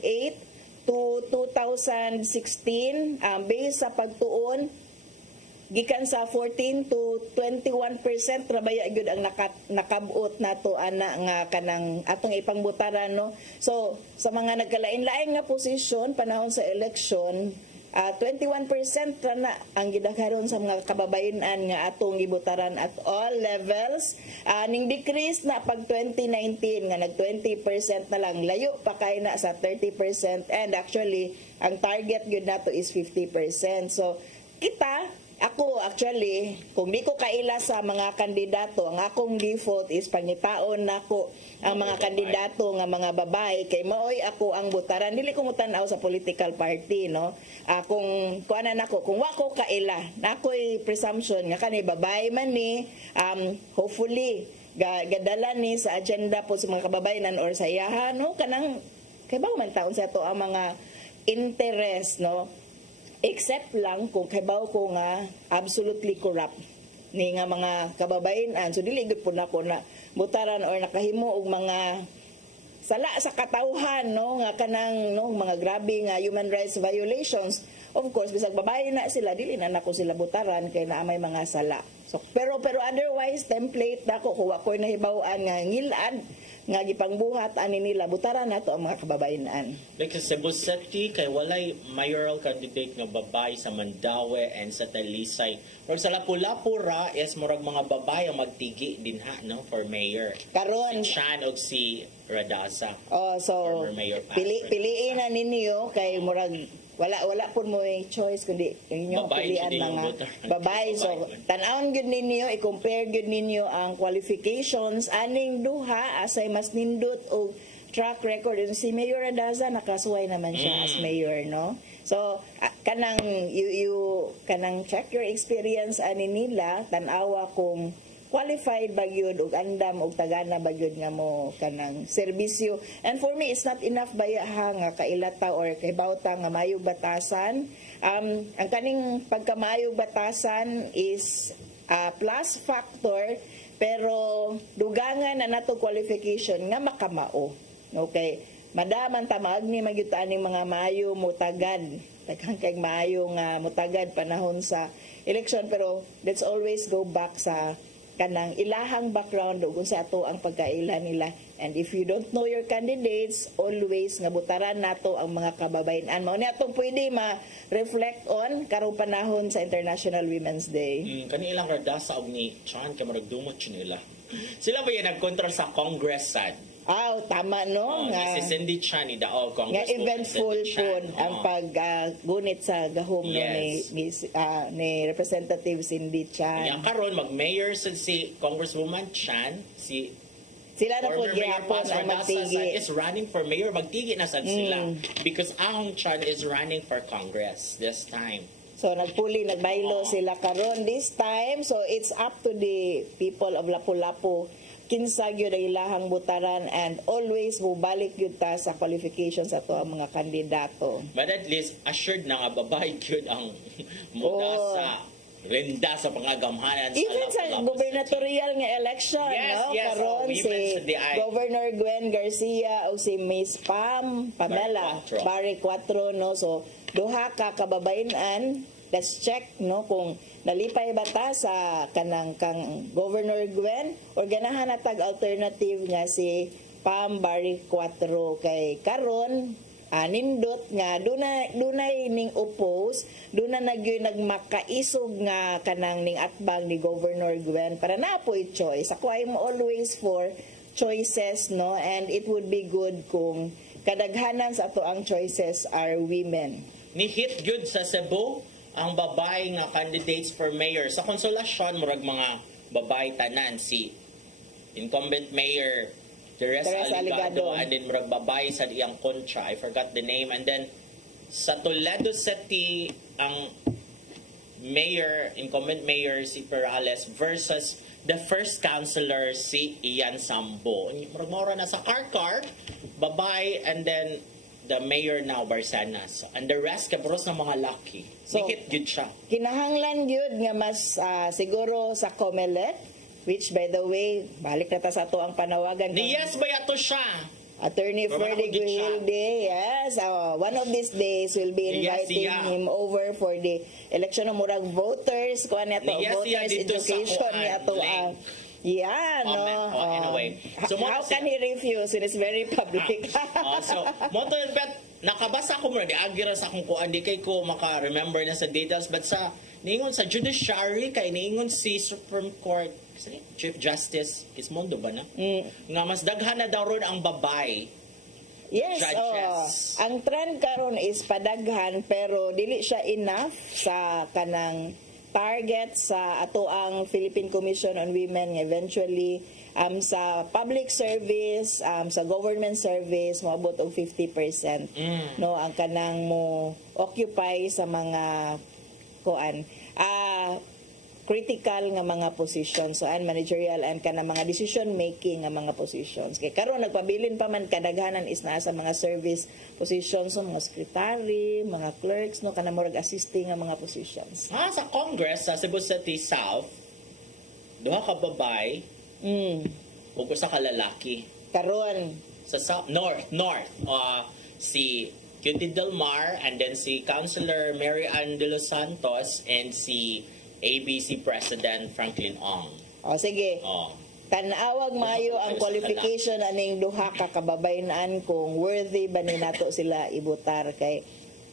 to 2016 based sa pagtuon gikan sa 14 to 21% trabaya gyud ang nakabot nato ana nga kanang atong ipangbutaran no. So sa mga nagkalain-lain nga posisyon panahon sa election 21% na ang gidagharon sa mga kababayan nga atong gibutaran at all levels. Ning decrease na pag 2019 nga nag 20% na lang layo pa kay na sa 30% and actually ang target gyud nato is 50%. So ako actually, kung di ko kaila sa mga kandidato, ang akong default is pangitaon nako ang mga kandidato nga mga babae kay maoy ako ang butaran. Dili ko mutanaw sa political party, no? Kung kuanan nako, kung wa ko kaila, nakoy presumption nga kanay babae man ni, hopefully gadala ni sa agenda po sa mga kababayan or sa iyahan, no? Kanang kay ba man taon sa to ang mga interest, no? Except lang kung kaybaw ko nga absolutely corrupt ni nga mga kababayan. So dili gud po nako na butaran or nakahimo og mga sala sa katawhan no nga kanang no mga grabe nga human rights violations. Of course bisag babae na sila dili na nako sila butaran kay naa may mga sala. So pero otherwise template nako kuha ko nahibaw-an nga ngilad nga gipangbuhat ani nila butaran nato ang mga kababayan. Like sa Cebu City kay walay mayoral candidate nga babae sa Mandaue and sa Talisay. Or sa Lapu-Lapu ra is murag mga babae ang magtigi dinha no for mayor. Karon si Chan og si Radaza. So piliin na ninyo kay murag wala po mo choice kundi inyong pilian mga babae. So tan-awon gyud ninyo i-compare gyud ninyo ang qualifications aning duha asay mas nindot og track record. Si Mayor Radaza nakasuway naman siya as mayor no. So kanang you kanang check your experience ani nila tan-awa kung qualified ba gyud og andam og tagana ba gyud nga mo kanang serbisyo. And for me it's not enough baya nga kailata or kay bawta nga mayog batasan. Ang kaning pagkamayog batasan is plus factor pero dugangan na nato qualification nga makamao. Okay, madaman ta maagni magyutaan ning mga maayo mutagad daghang kay maayo nga mutagad panahon sa election pero let's always go back sa kanang ilahang background ug sa ato ang pagkaila nila. And if you don't know your candidates, always nga butaran nato ang mga kababayan. Mao ni atong pwede ma-reflect on karong panahon sa International Women's Day. Kani ilang Radaza og ni Chan kay murag dumot nila. Sila ba yung nag-control sa Congress sad? Tama no nga si Cindy Chan ni Daog Congress. Nga eventful po ang paggunit sa gahom ni Representative Cindy Chan. Yang karon mag-mayor si Congresswoman Chan, sila na po gihapon ang magtigi. Is running for mayor, magtigi na sad sila because Ahong Chan is running for Congress this time. So nagbaylo sila karon this time. So it's up to the people of Lapu-Lapu kinsa gyud ang ilahang butaran and always mubalik gyud ta sa qualifications ato ang mga kandidato. But at least assured na nga babae gyud ang muda sa renda sa pangagamhanan sa even sa gubernatorial nga election karon si Governor Gwen Garcia o si Miss Pamela Barry 4 no. So duha ka kababayan. Let's check no kung nalipay ba ta sa kanang kang Governor Gwen or ganahan natag alternative nga si Pam Barry 4 kay karon nindot nga dunay ning oppose duna nagmakaisog nga kanang ning atbang ni Governor Gwen para napoy choice. Ako I'm always for choices no and it would be good kung kadaghanan sa ato ang choices are women. Ni hit good sa Cebu ang babae nga candidates for mayor. Sa Konsolasyon, murag mga babae tanan. Si incumbent mayor Teresa Aligado and then murag babae sa iyang Concha. I forgot the name. And then sa Toledo City, ang mayor, incumbent mayor si Perales versus the first councilor si Ian Sambo. Mura na sa Karkar, babay, and then the mayor now, Barsanas. And the rest, kabros ng mga laki. So, Nikit yun siya. Kinahanglan yun nga mas siguro sa COMELEC, which by the way, balik na ta sa ato ang panawagan. Yes, ba yato siya? Attorney Freddy Guilde, yes. One of these days, we'll be inviting him over for the election ng murag voters. Kung ano ito, voters education niya ito. Yeah, no. Anyway. So, how can he refuse? It is very public. So, moto, but nakabasa ko mo, agira sa akong kuan, di kay ko maka-remember na sa details, but sa, niingon sa judiciary, kay niingon si Supreme Court, Chief Justice Kismondo ba na? Nga mas daghan na daw ron ang babay. Yes, ang trend karon is padaghan pero dili siya enough sa kanang target sa ato ang Philippine Commission on Women eventually sa public service, sa government service moabot og 50%. No, ang kanang mo occupy sa mga kuan critical nga mga positions, so and managerial and kana mga decision making nga mga positions. Kay karon nagpabilin pa man kadaghanan is naa sa mga service positions, so mga secretary, mga clerks, no kana murag assisting nga mga positions. Sa Congress sa Cebu City South, duha ka babay, ug usa ka lalaki. Karon sa South North, si Cutie Delmar, and then si Councilor Mary Ann de los Santos, and si ABC President Franklin Ong. Sige. Tanawag mayo ang qualification aning duha ka kababayan kung worthy ba ni nato sila ibutar kay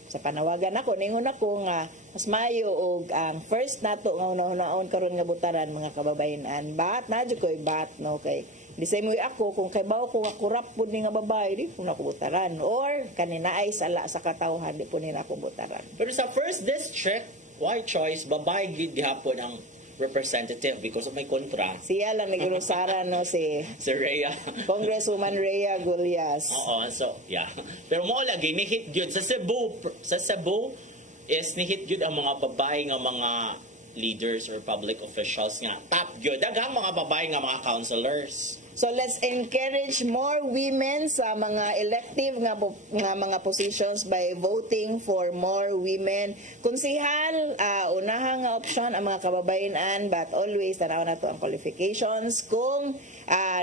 sa panawagan ako ningon ako nga mas mayo og ang first nato nga una-unaon karon nga butaran mga kababayan bat na jud koy bat no kay di same way ako kung kay bawo ko nga kurap pud ni nga babae di ko na ko butaran or kanina ay sala sa katawhan di po ni na ko butaran. Pero sa first district white choice, babae gihapon ang representative because of may kontra. Siya lang nagrusaran no si Rhea. Congresswoman Rhea Gullias. So yeah. Pero mo lagi ni hit gyud sa Cebu is ni hit gyud ang mga babae nga mga leaders or public officials nga top gyud daghang mga babae nga mga councilors. So let's encourage more women sa mga elective nga mga positions by voting for more women. Konsihal, unahang nga option ang mga kababayan but always tanaw na to ang qualifications. Kung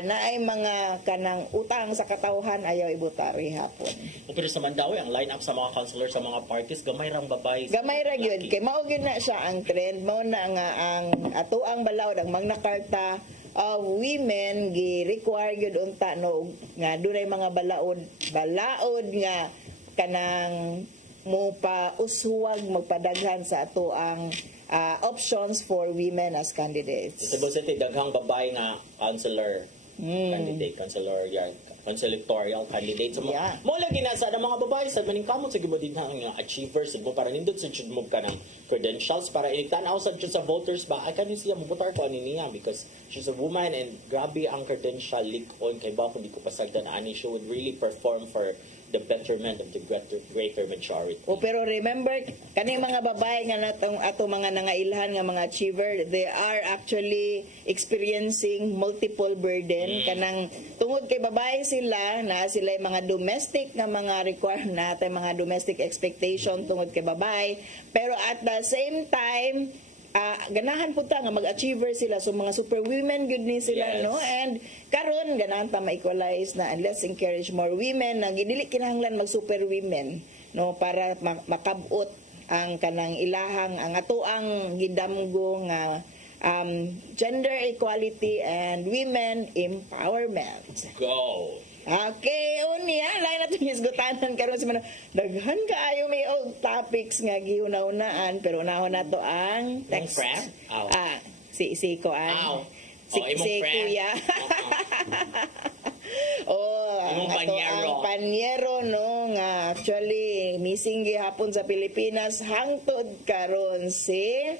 naay mga kanang utang sa katawhan ayaw ibutari hapon. Pero sa Mandawi, ang line-up sa mga councilor sa mga parties, gamay rang babae. Gamay ra gyud kay mao gyud na siya ang trend mao na nga ang ato ang balaod ang Magna Carta of women gi-require gyud unta no nga dunay mga balaod nga kanang mo pa ushuwag magpadaghan sa ato ang options for women as candidates. Sa Cebu daghang babae nga councilor candidate, consulatorial candidate. So, mo lagi na sa mga babae sa maning kamot sa gibadin nga achievers mo para nindot sa jud mo kanang credentials para iniktan-aw sa voters ba ay kanin siya mobotar ko ani niya because she's a woman and grabe ang credential lig-on kay ba kung di ko pasagdan ani she would really perform for the betterment of the greater majority. Pero remember kaning mga babae nga natong ato mga nangailhan nga mga achiever, they are actually experiencing multiple burden kanang tungod kay babae sila na sila mga domestic nga mga require natin mga domestic expectation tungod kay babae pero at the same time ganahan po ta nga mag-achiever sila so mga superwomen good ni sila no and karon ganahan ta ma-equalize na and let's encourage more women na dili kinahanglan mag superwomen no para makabot ang kanang ilahang ang ato ang gidamgo nga gender equality and women empowerment. Go. Okay, unya lain natin isgutanan karon si daghan kaayo may topics nga giuna-unaan pero unahon nato ang text. Si Koan. Si Kuya. Ang panyero no nga actually missing gihapon sa Pilipinas hangtod karon si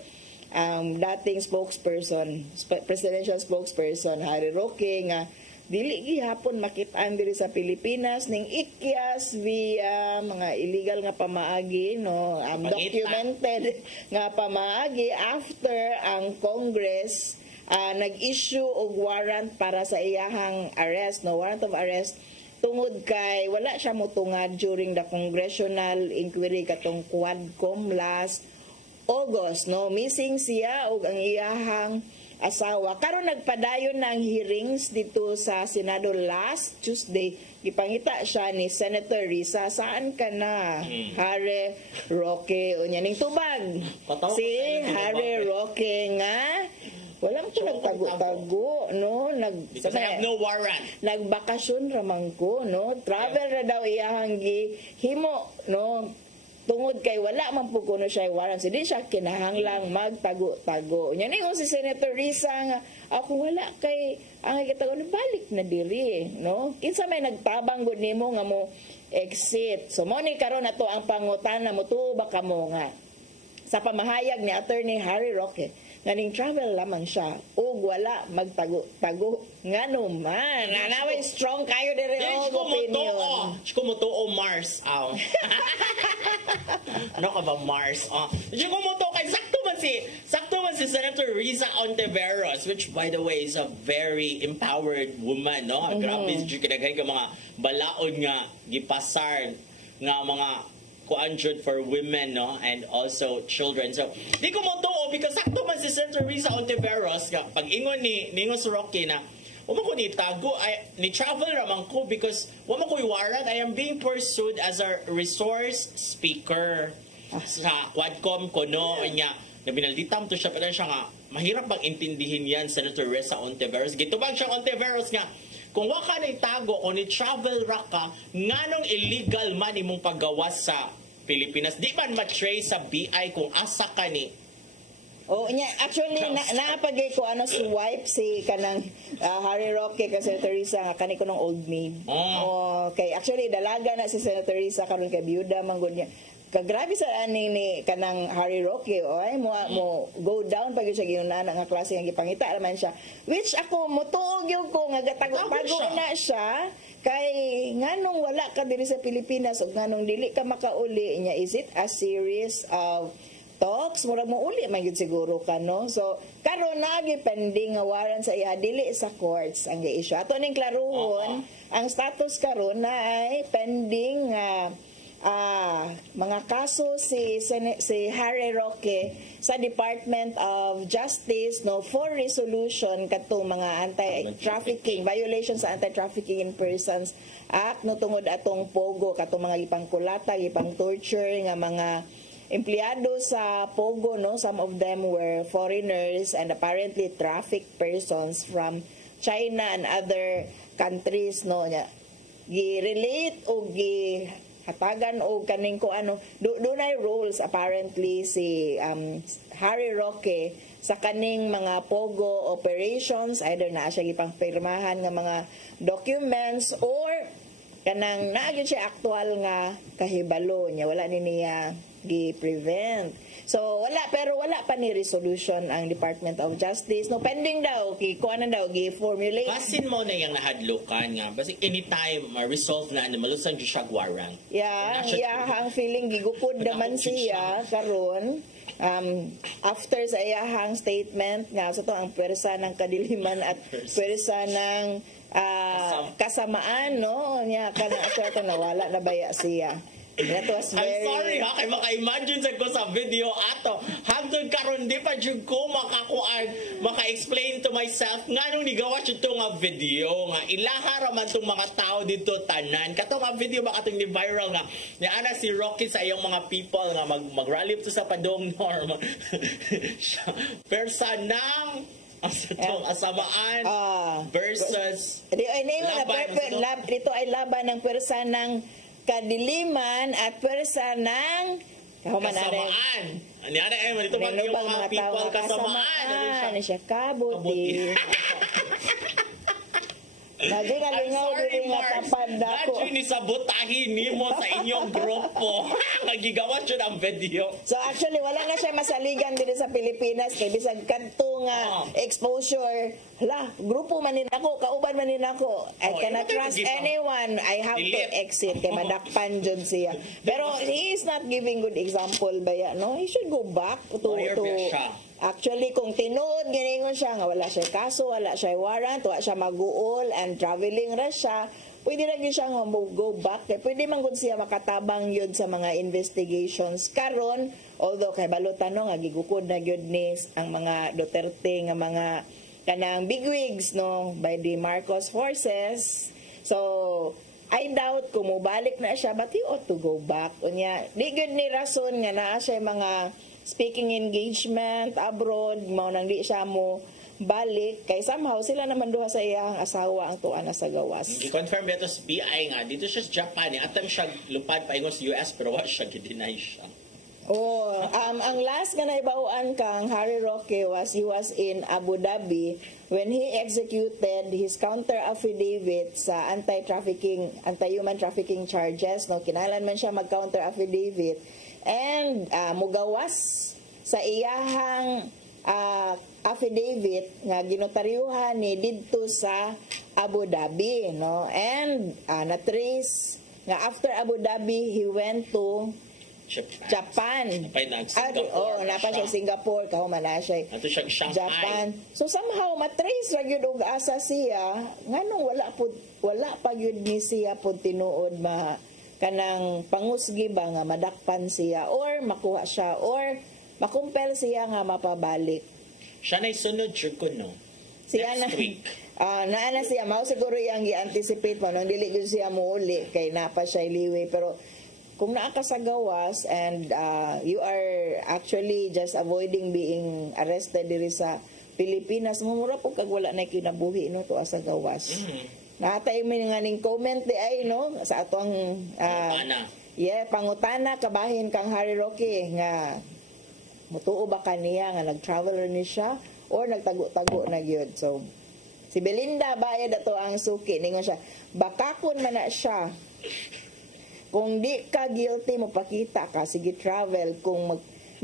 dating spokesperson, presidential spokesperson Harry Roque nga dili gihapon makitaan diri sa Pilipinas ning ikyas via mga illegal nga pamaagi no documented nga pamaagi after ang Congress nag-issue og warrant para sa iyahang arrest, no, warrant of arrest tungod kay wala siya motungad during the congressional inquiry katong Quadcom last August, no. Missing siya og ang iyahang asawa. Karon nagpadayon na ang hearings dito sa Senado last Tuesday. Gipangita siya ni Senator Risa. Saan ka na, Harry Roque? O ning tubag. Si Harry Roque nga, wala mo nagtago-tago, no? Because I have no warrant. Nagbakasyon ramang ko, no? Travel ra daw iyahang himo, no? Tungod kay wala man po kuno siya warrant, hindi siya kinahanglang magtago-tago. Nya ningon si Senator Risa nga ako wala kay ang gitago balik na diri, no? Kinsa may nagtabang gud nimo nga mo exit. So mo ni karon nato ang pangutana mo tuo ba kamo nga sa pamahayag ni Attorney Harry Roque nga ning travel lamang siya ug wala magtago-tago nganuman. Nanaway strong kayo diri og opinion. Kumoto Mars. Ano ka ba Mars? Kumoto kay sakto man si Senator Risa Ontiveros, which by the way is a very empowered woman, no? Grabe si kinagay ka mga balaod nga gipasar nga mga kuanjud for women, no, and also children. So di ko mo tuo because sakto man si Senator Risa Ontiveros nga pag-ingon ni Ningos Roque na wala ko ni tago, ni travel ramang ko because wala ko warrant. I am being pursued as a resource speaker sa Quadcom ko, no, nya na binalditam to siya pa siya nga mahirap bang intindihin yan Senator Risa Ontiveros. Gitubag siya Ontiveros nga kung waka na itago o ni travel ra ka, nganong illegal man imong paggawas sa Pilipinas. Di man ma-trace sa BI kung asa ka ni. Oh, actually naapagay ko si wife si kanang Harry Roque kasi Senator Risa nga kani ko ng old maid. Okay, actually dalaga na si Senator Risa karon kay byuda man gud niya. Kagrabe sa ani ni kanang Harry Roque oy mo go down pag siya ginuna nga klase nga gipangita naman siya, which ako motuog yung ko nga gatago-tago na siya kay nganong wala ka diri sa Pilipinas ug nganong dili ka makauli niya. Is it a series of talks murag mo uli man gyud siguro ka, no? So karon nagi pending nga warrant sa iya dili sa courts ang gi-issue ato ning klaruhon. Ang status karon na ay pending mga kaso si Harry Roque sa Department of Justice, no, for resolution katong mga anti-trafficking violations sa Anti-Trafficking in Persons Act, no, tungod atong pogo katong mga gipangkulata, gipang torture nga mga empleyado sa pogo, no, some of them were foreigners and apparently trafficked persons from China and other countries, no, gi-relate o hatagan o kaning ko dunay rules apparently si Harry Roque sa kaning mga pogo operations, either na siya gipangpirmahan nga mga documents or kanang naagid siya actual nga kahibalo niya wala ni niya gi-prevent. So wala pa ni resolution ang Department of Justice, no, pending daw kuan daw gi-formulate. Basin mo na yung nahadlukan nga basi anytime ma-resolve na malusang siya warrant. Ang feeling gigupod naman siya karon after sa iyahang statement nga sa to ang pwersa ng kadiliman at pwersa ng kasamaan, no, nya kana aswerte nawala na baya siya. That was very... I'm sorry ha, kay maka-imagine sa ko sa video ato. Hangtod karon di pa jud ko maka-explain to myself nganong nigawa jud to nga video nga ilaha ra man tong mga tao dito tanan. Kato nga video ba katong ni viral nga ni ana si Rocky sa iyong mga people nga mag-rally to sa Padong Norm. Persa nang asamaan versus dito ay laban ng pwersa ng kadiliman at pwersa ng kasamaan. Ani ana ay dito man yung mga people kasamaan. Siya kabuti. Lagi ka lingaw diri nga tapad dako. Lagi ni sabotage mensahe nimo sa inyong grupo. Nagigawa siya ng video. So actually wala na siya masaligan dito sa Pilipinas kay bisag kadto nga exposure. Hala, grupo man din ako, kauban man din ako. I cannot trust anyone. I have to exit kay madakpan jud siya. Pero he is not giving good example ba ya, no? He should go back to actually kung tinuod giningon siya nga wala siya kaso, wala siya warrant, wala siya maguol and traveling ra siya. Pwede na siya nga go back. Kaya pwede man gud siya makatabang yun sa mga investigations. Karon, although kay balutan no, nga gigukod na yun ni ang mga Duterte nga mga kanang bigwigs no, by the Marcos forces. So, I doubt kung mubalik na siya, but he ought to go back. Unya, di gud ni rason nga naa siya mga speaking engagement abroad, mao nang di siya mo balik kay somehow sila naman duha sa iyang asawa ang tuan na sa gawas. I-confirm dito sa BI nga dito siya sa Japan atam siya lupad paingon sa US pero wa siya gideny siya. Ang last nga naibawaan kang Harry Roque he was in Abu Dhabi when he executed his counter affidavit sa anti-human trafficking charges, no, kinahanglan man siya mag-counter affidavit and mugawas sa iyahang affidavit nga ginotaryuhan ni didto sa Abu Dhabi, no, and na-trace nga after Abu Dhabi he went to Japan. Napa siya Singapore, kahuman na siya Japan. So somehow matrace ra gyud og asa siya nganong wala pa gyud ni siya pud tinuod kanang pangusgi ba nga madakpan siya or makuha siya or makumpel siya nga mapabalik. Siya na isunod ko no. Siya next week. Naana siya mao siguro yang gi-anticipate mo nang dili gyud siya muuli kay napa siya liwi pero kung naa ka sa gawas and you are actually just avoiding being arrested diri sa Pilipinas, mumura po kag wala na kinabuhi no to sa gawas. Natay mi nga ning comment di ay no sa atong pangutana kabahin kang Harry Roque nga mutuo ba kaniya nga nag-traveler ni siya or nagtago-tago na gyud. So si Belinda bayad ato ang suki ningon siya bakakon man na siya. Kung di ka guilty mo pakita ka sige travel kung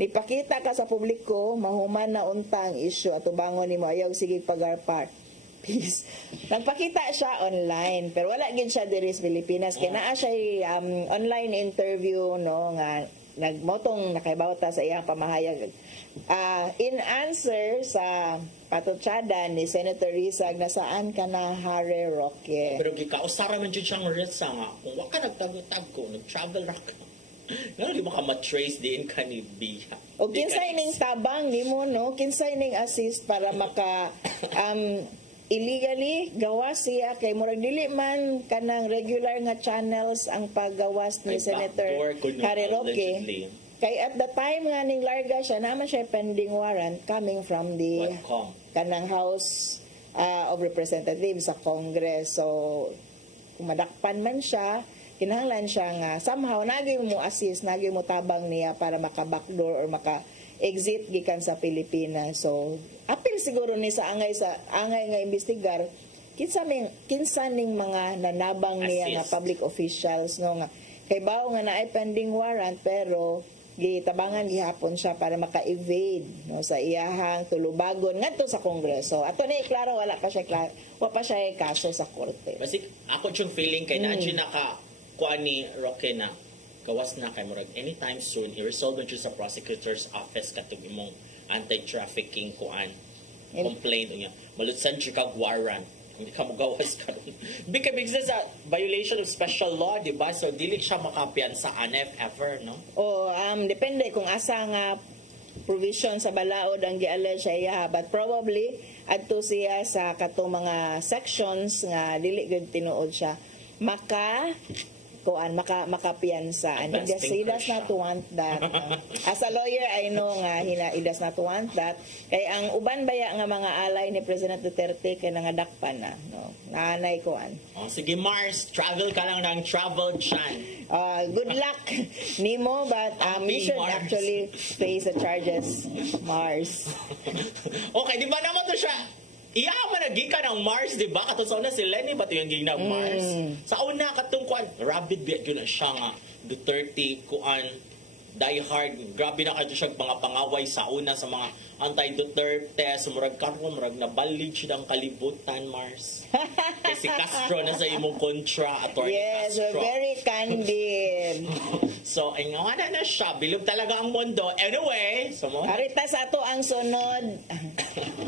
nipakita ka sa publiko mahuman na untang issue at ubangon nimo ayaw sige pagarpar. Peace. Nagpakita siya online pero wala gid siya diri sa Pilipinas kay naa siya online interview no nga nagmotong nakaibawta sa iyang pamahayag in answer sa patutsada ni Senator Rizag na saan ka na Harry Roque. Pero gikausara man jud siyang Rizza nga kung wa ka nagtago-tago nag-travel ra ka. Nga di mo ka matrace din ka ni Biha. O kinsay ning tabang nimo no kinsay ning assist para maka illegally gawas siya kay murag dili man kanang regular nga channels ang paggawas ni Senator Harry Roque. Kay at the time nga ning larga siya naman siya pending warrant coming from the kanang House of Representatives sa Congress. So kung madakpan man siya kinahanglan siya nga somehow nagay mo assist nagay mo tabang niya para maka backdoor or maka exit gikan sa Pilipinas. So apil siguro ni sa angay nga investigar kinsa ning mga nanabang niya nga public officials no nga kay bao nga naay pending warrant pero gitabangan gihapon siya para maka-evade no sa iyahang tulubagon ngadto sa Kongreso. Ato ni klaro wala pa siya kaso sa korte. Basic ako yung feeling kay na naka kuan ni Roque na gawas na kay murag anytime soon i-resolve jud sa prosecutor's office katong imong anti-trafficking kuan complaint unya malutsan jud kag warrant kung di ka magawas karon because sa violation of special law di ba so dili siya makapiyansa if ever no depende kung asa nga provision sa balaod ang gi-allege siya but probably adto siya sa katong mga sections nga dili gud tinuod siya makapiyansa and he does not want that. As a lawyer I know nga he does not want that kay ang uban baya nga mga alay ni President Duterte kay nangadakpan na no nanay kuan. Sige Mars, travel ka lang ng travel dyan. Good luck nimo but you should Mars. actually face the charges Mars. Okay, di ba naman to siya iya managi ka ng Mars, di ba? Katong sa una si Lenny ba ito yung ging ng Mars? Sa una, katong kuan, rabid biya yun na siya nga. Duterte, kuan, die hard. Grabe na kayo siya mga pangaway sa una sa mga anti-Duterte. Sumurag karon, murag nabalid siya ng kalibutan, Mars. Kasi Castro na sa imong kontra, Attorney Yes, Castro. very candid. So, ay nga na siya. Bilog talaga ang mundo. Anyway, so mo. Harita sa ato ang sunod.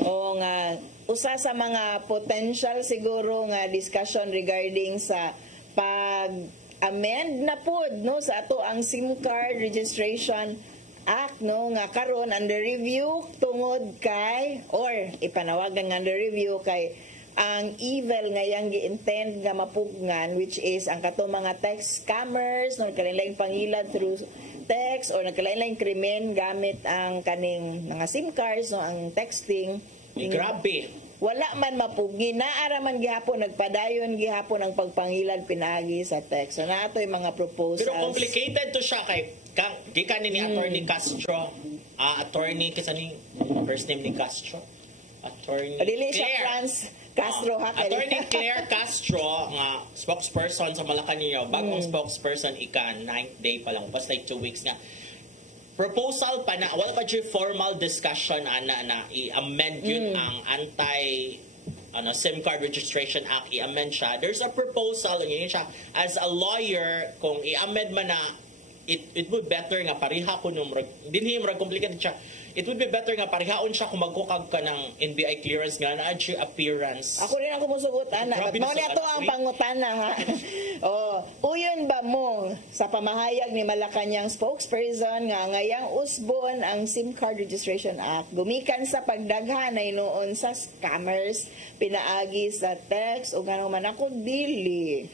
O nga, usa sa mga potential siguro nga discussion regarding sa pag-amend na pod no sa ato ang SIM card registration act no nga karon under review tungod kay or ipanawagan nga under review kay ang evil nga yang gi-intend nga mapugnan, which is ang kato mga text scammers no kanilang pangilad through text or nagkalain-laing krimen gamit ang kaning mga SIM cards no ang texting. Grabe. Wala man mapugi, naara man gihapon, nagpadayon gihapon ang pagpangilad pinagi sa text. So na ito'y mga proposals. Pero complicated to siya kay gikan ni Attorney Castro. Attorney kasi ni first name ni Castro. Attorney Dili siya Claire. Franz Castro ha. Attorney Claire Castro nga spokesperson sa Malacanang, bagong spokesperson ika 9th day pa lang, basta like 2 weeks nga. Proposal pa na, wala pa siya formal discussion na i-amend yun ang SIM card registration act, i-amend siya. There's a proposal, yun siya, as a lawyer, kung i-amend man na, it would better nga pariha ko nung, dinhi murag complicated siya, it would be better nga parihaon siya kung magkukag ka ng NBI clearance nga na siya appearance. Ako rin ako musugot, ana. Grabe Mao na na ito ang pangutana, ha? Uyon ba mo sa pamahayag ni Malacanang spokesperson nga ngayang usbon ang SIM Card Registration Act gumikan sa pagdaghanay noon sa scammers pinaagi sa text o gano'n man ako dili.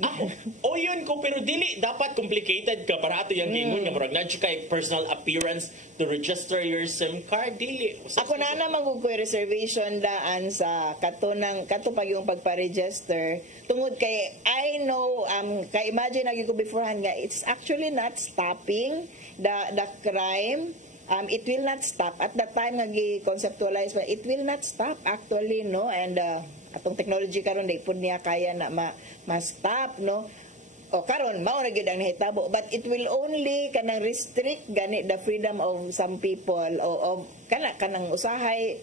Ako, yun ko, pero dili dapat complicated ka para ato yung gingon nga murag na kay personal appearance to register your SIM card, dili. Ako na naman kung reservation daan sa kato pag yung pagpa-register tungod kay I know kay imagine lagi ko beforehand nga it's actually not stopping the crime. It will not stop at that time nga gi-conceptualize but it will not stop actually no and atong technology karon di pud niya kaya na ma-stop no. O karon mao ra gyud ang nahitabo but it will only kanang restrict gani the freedom of some people o kanang usahay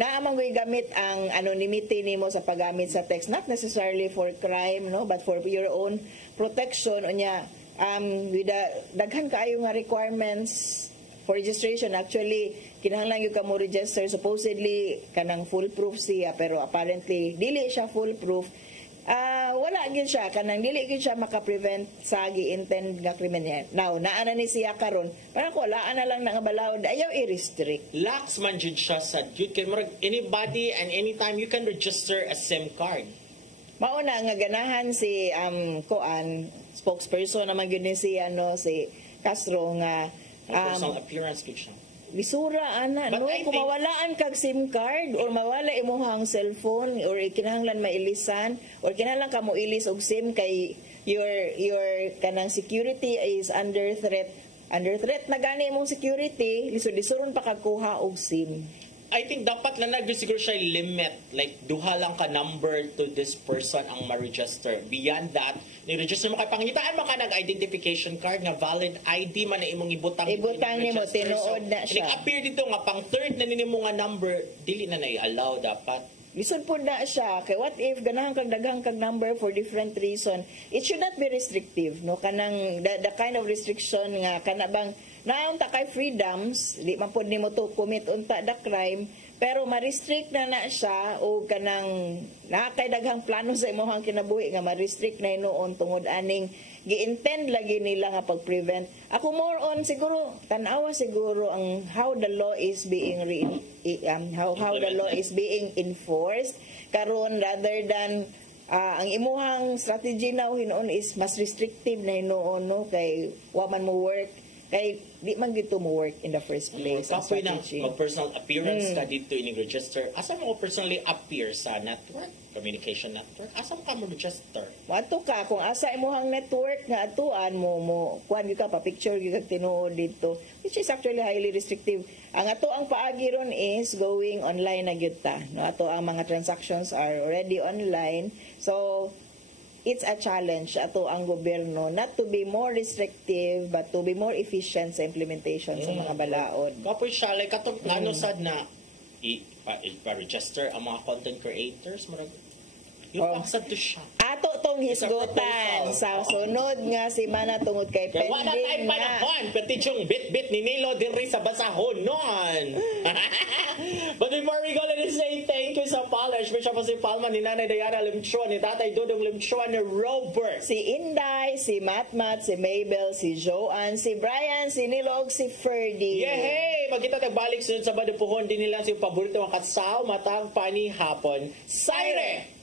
naamang gamit ang anonymity nimo sa paggamit sa text not necessarily for crime no but for your own protection unya with the daghan kaayo nga requirements for registration actually kinahanglan gyud ka mo register supposedly kanang foolproof siya pero apparently dili siya foolproof. Wala gyud siya kanang dili gyud siya maka-prevent sa gi-intend nga krimen niya. Now, naana ni siya karon, parang ko wala na lang nga balawod, ayaw i-restrict. Lax man jud siya sa jud kay murag anybody and anytime you can register a SIM card. Mauna nga ganahan si spokesperson naman gyud ni siya no si Castro nga Personal appearance gyud siya. Bisura ana But no I kung think- mawalaan kag SIM card or mawala imong cellphone or kinahanglan mailisan or kinahanglan ka mo ilis og SIM kay your kanang security is under threat na gani imong security lisod-lisoron pa kag kuha og SIM. I think dapat lang siguro siya limit. Like, duha lang ka number to this person ang ma-register. Beyond that, ni-register mo kay pangitaan mo ka nag-identification card nga valid ID man na imong ibutang. Ibutang nimo, tinuod na siya. Nag-appear dito nga pang third na nimo nga number, dili na na-allow dapat. Lisod po na siya. Kay what if ganahan kag daghang kag number for different reason? It should not be restrictive, no? Kanang the kind of restriction nga kanabang naon ta kay freedoms, di man pud nimo to commit unta the crime, pero ma-restrict na siya o kanang nakay daghang plano sa imong kinabuhi nga ma-restrict na noon tungod aning gi-intend lagi nila nga pag-prevent. Ako more on siguro tan-awa siguro ang how the law is being how the law is being enforced karon rather than ang imuhang strategy now hinuon is mas restrictive na hinuon no kay wa man mo work Kay di man gito mo work in the first place ang Kapoy na strategy. mag-personal appearance ka dito ini-register. Asa mo personally appear sa network? Communication network? Asa mo ka mo-register? Wato ka kung asa imuhang network nga atuan mo kuan gyud ka pa picture gyud ka tinuod dito, which is actually highly restrictive. Ang ato ang paagi ron is going online na gyud ta. No, ato ang mga transactions are already online. So it's a challenge ato ang gobyerno not to be more restrictive but to be more efficient sa implementation sa mga balaod. Kapoy siya, like katong ano sad na ipa-register ang mga content creators. Yung paksad to siya. Ato tong hisgutan sa sunod nga semana tungod kay Kaya wala tayong pending na. panahon. Pati yung bit-bit ni Nilo din rin sa basahon noon. But before we go, let us say thank you sa Polish. May siya pa si Palma, ni Nanay Diana Limchuan, ni Tatay Dudong Limchuan, ni Robert. Si Inday, si Matmat, si Mabel, si Joanne, si Brian, si Nilog, si Ferdy. Yehey! Magkita nagbalik sunod sa Badupuhon din nila si paborito mga katsaw, matang pani hapon. Saire!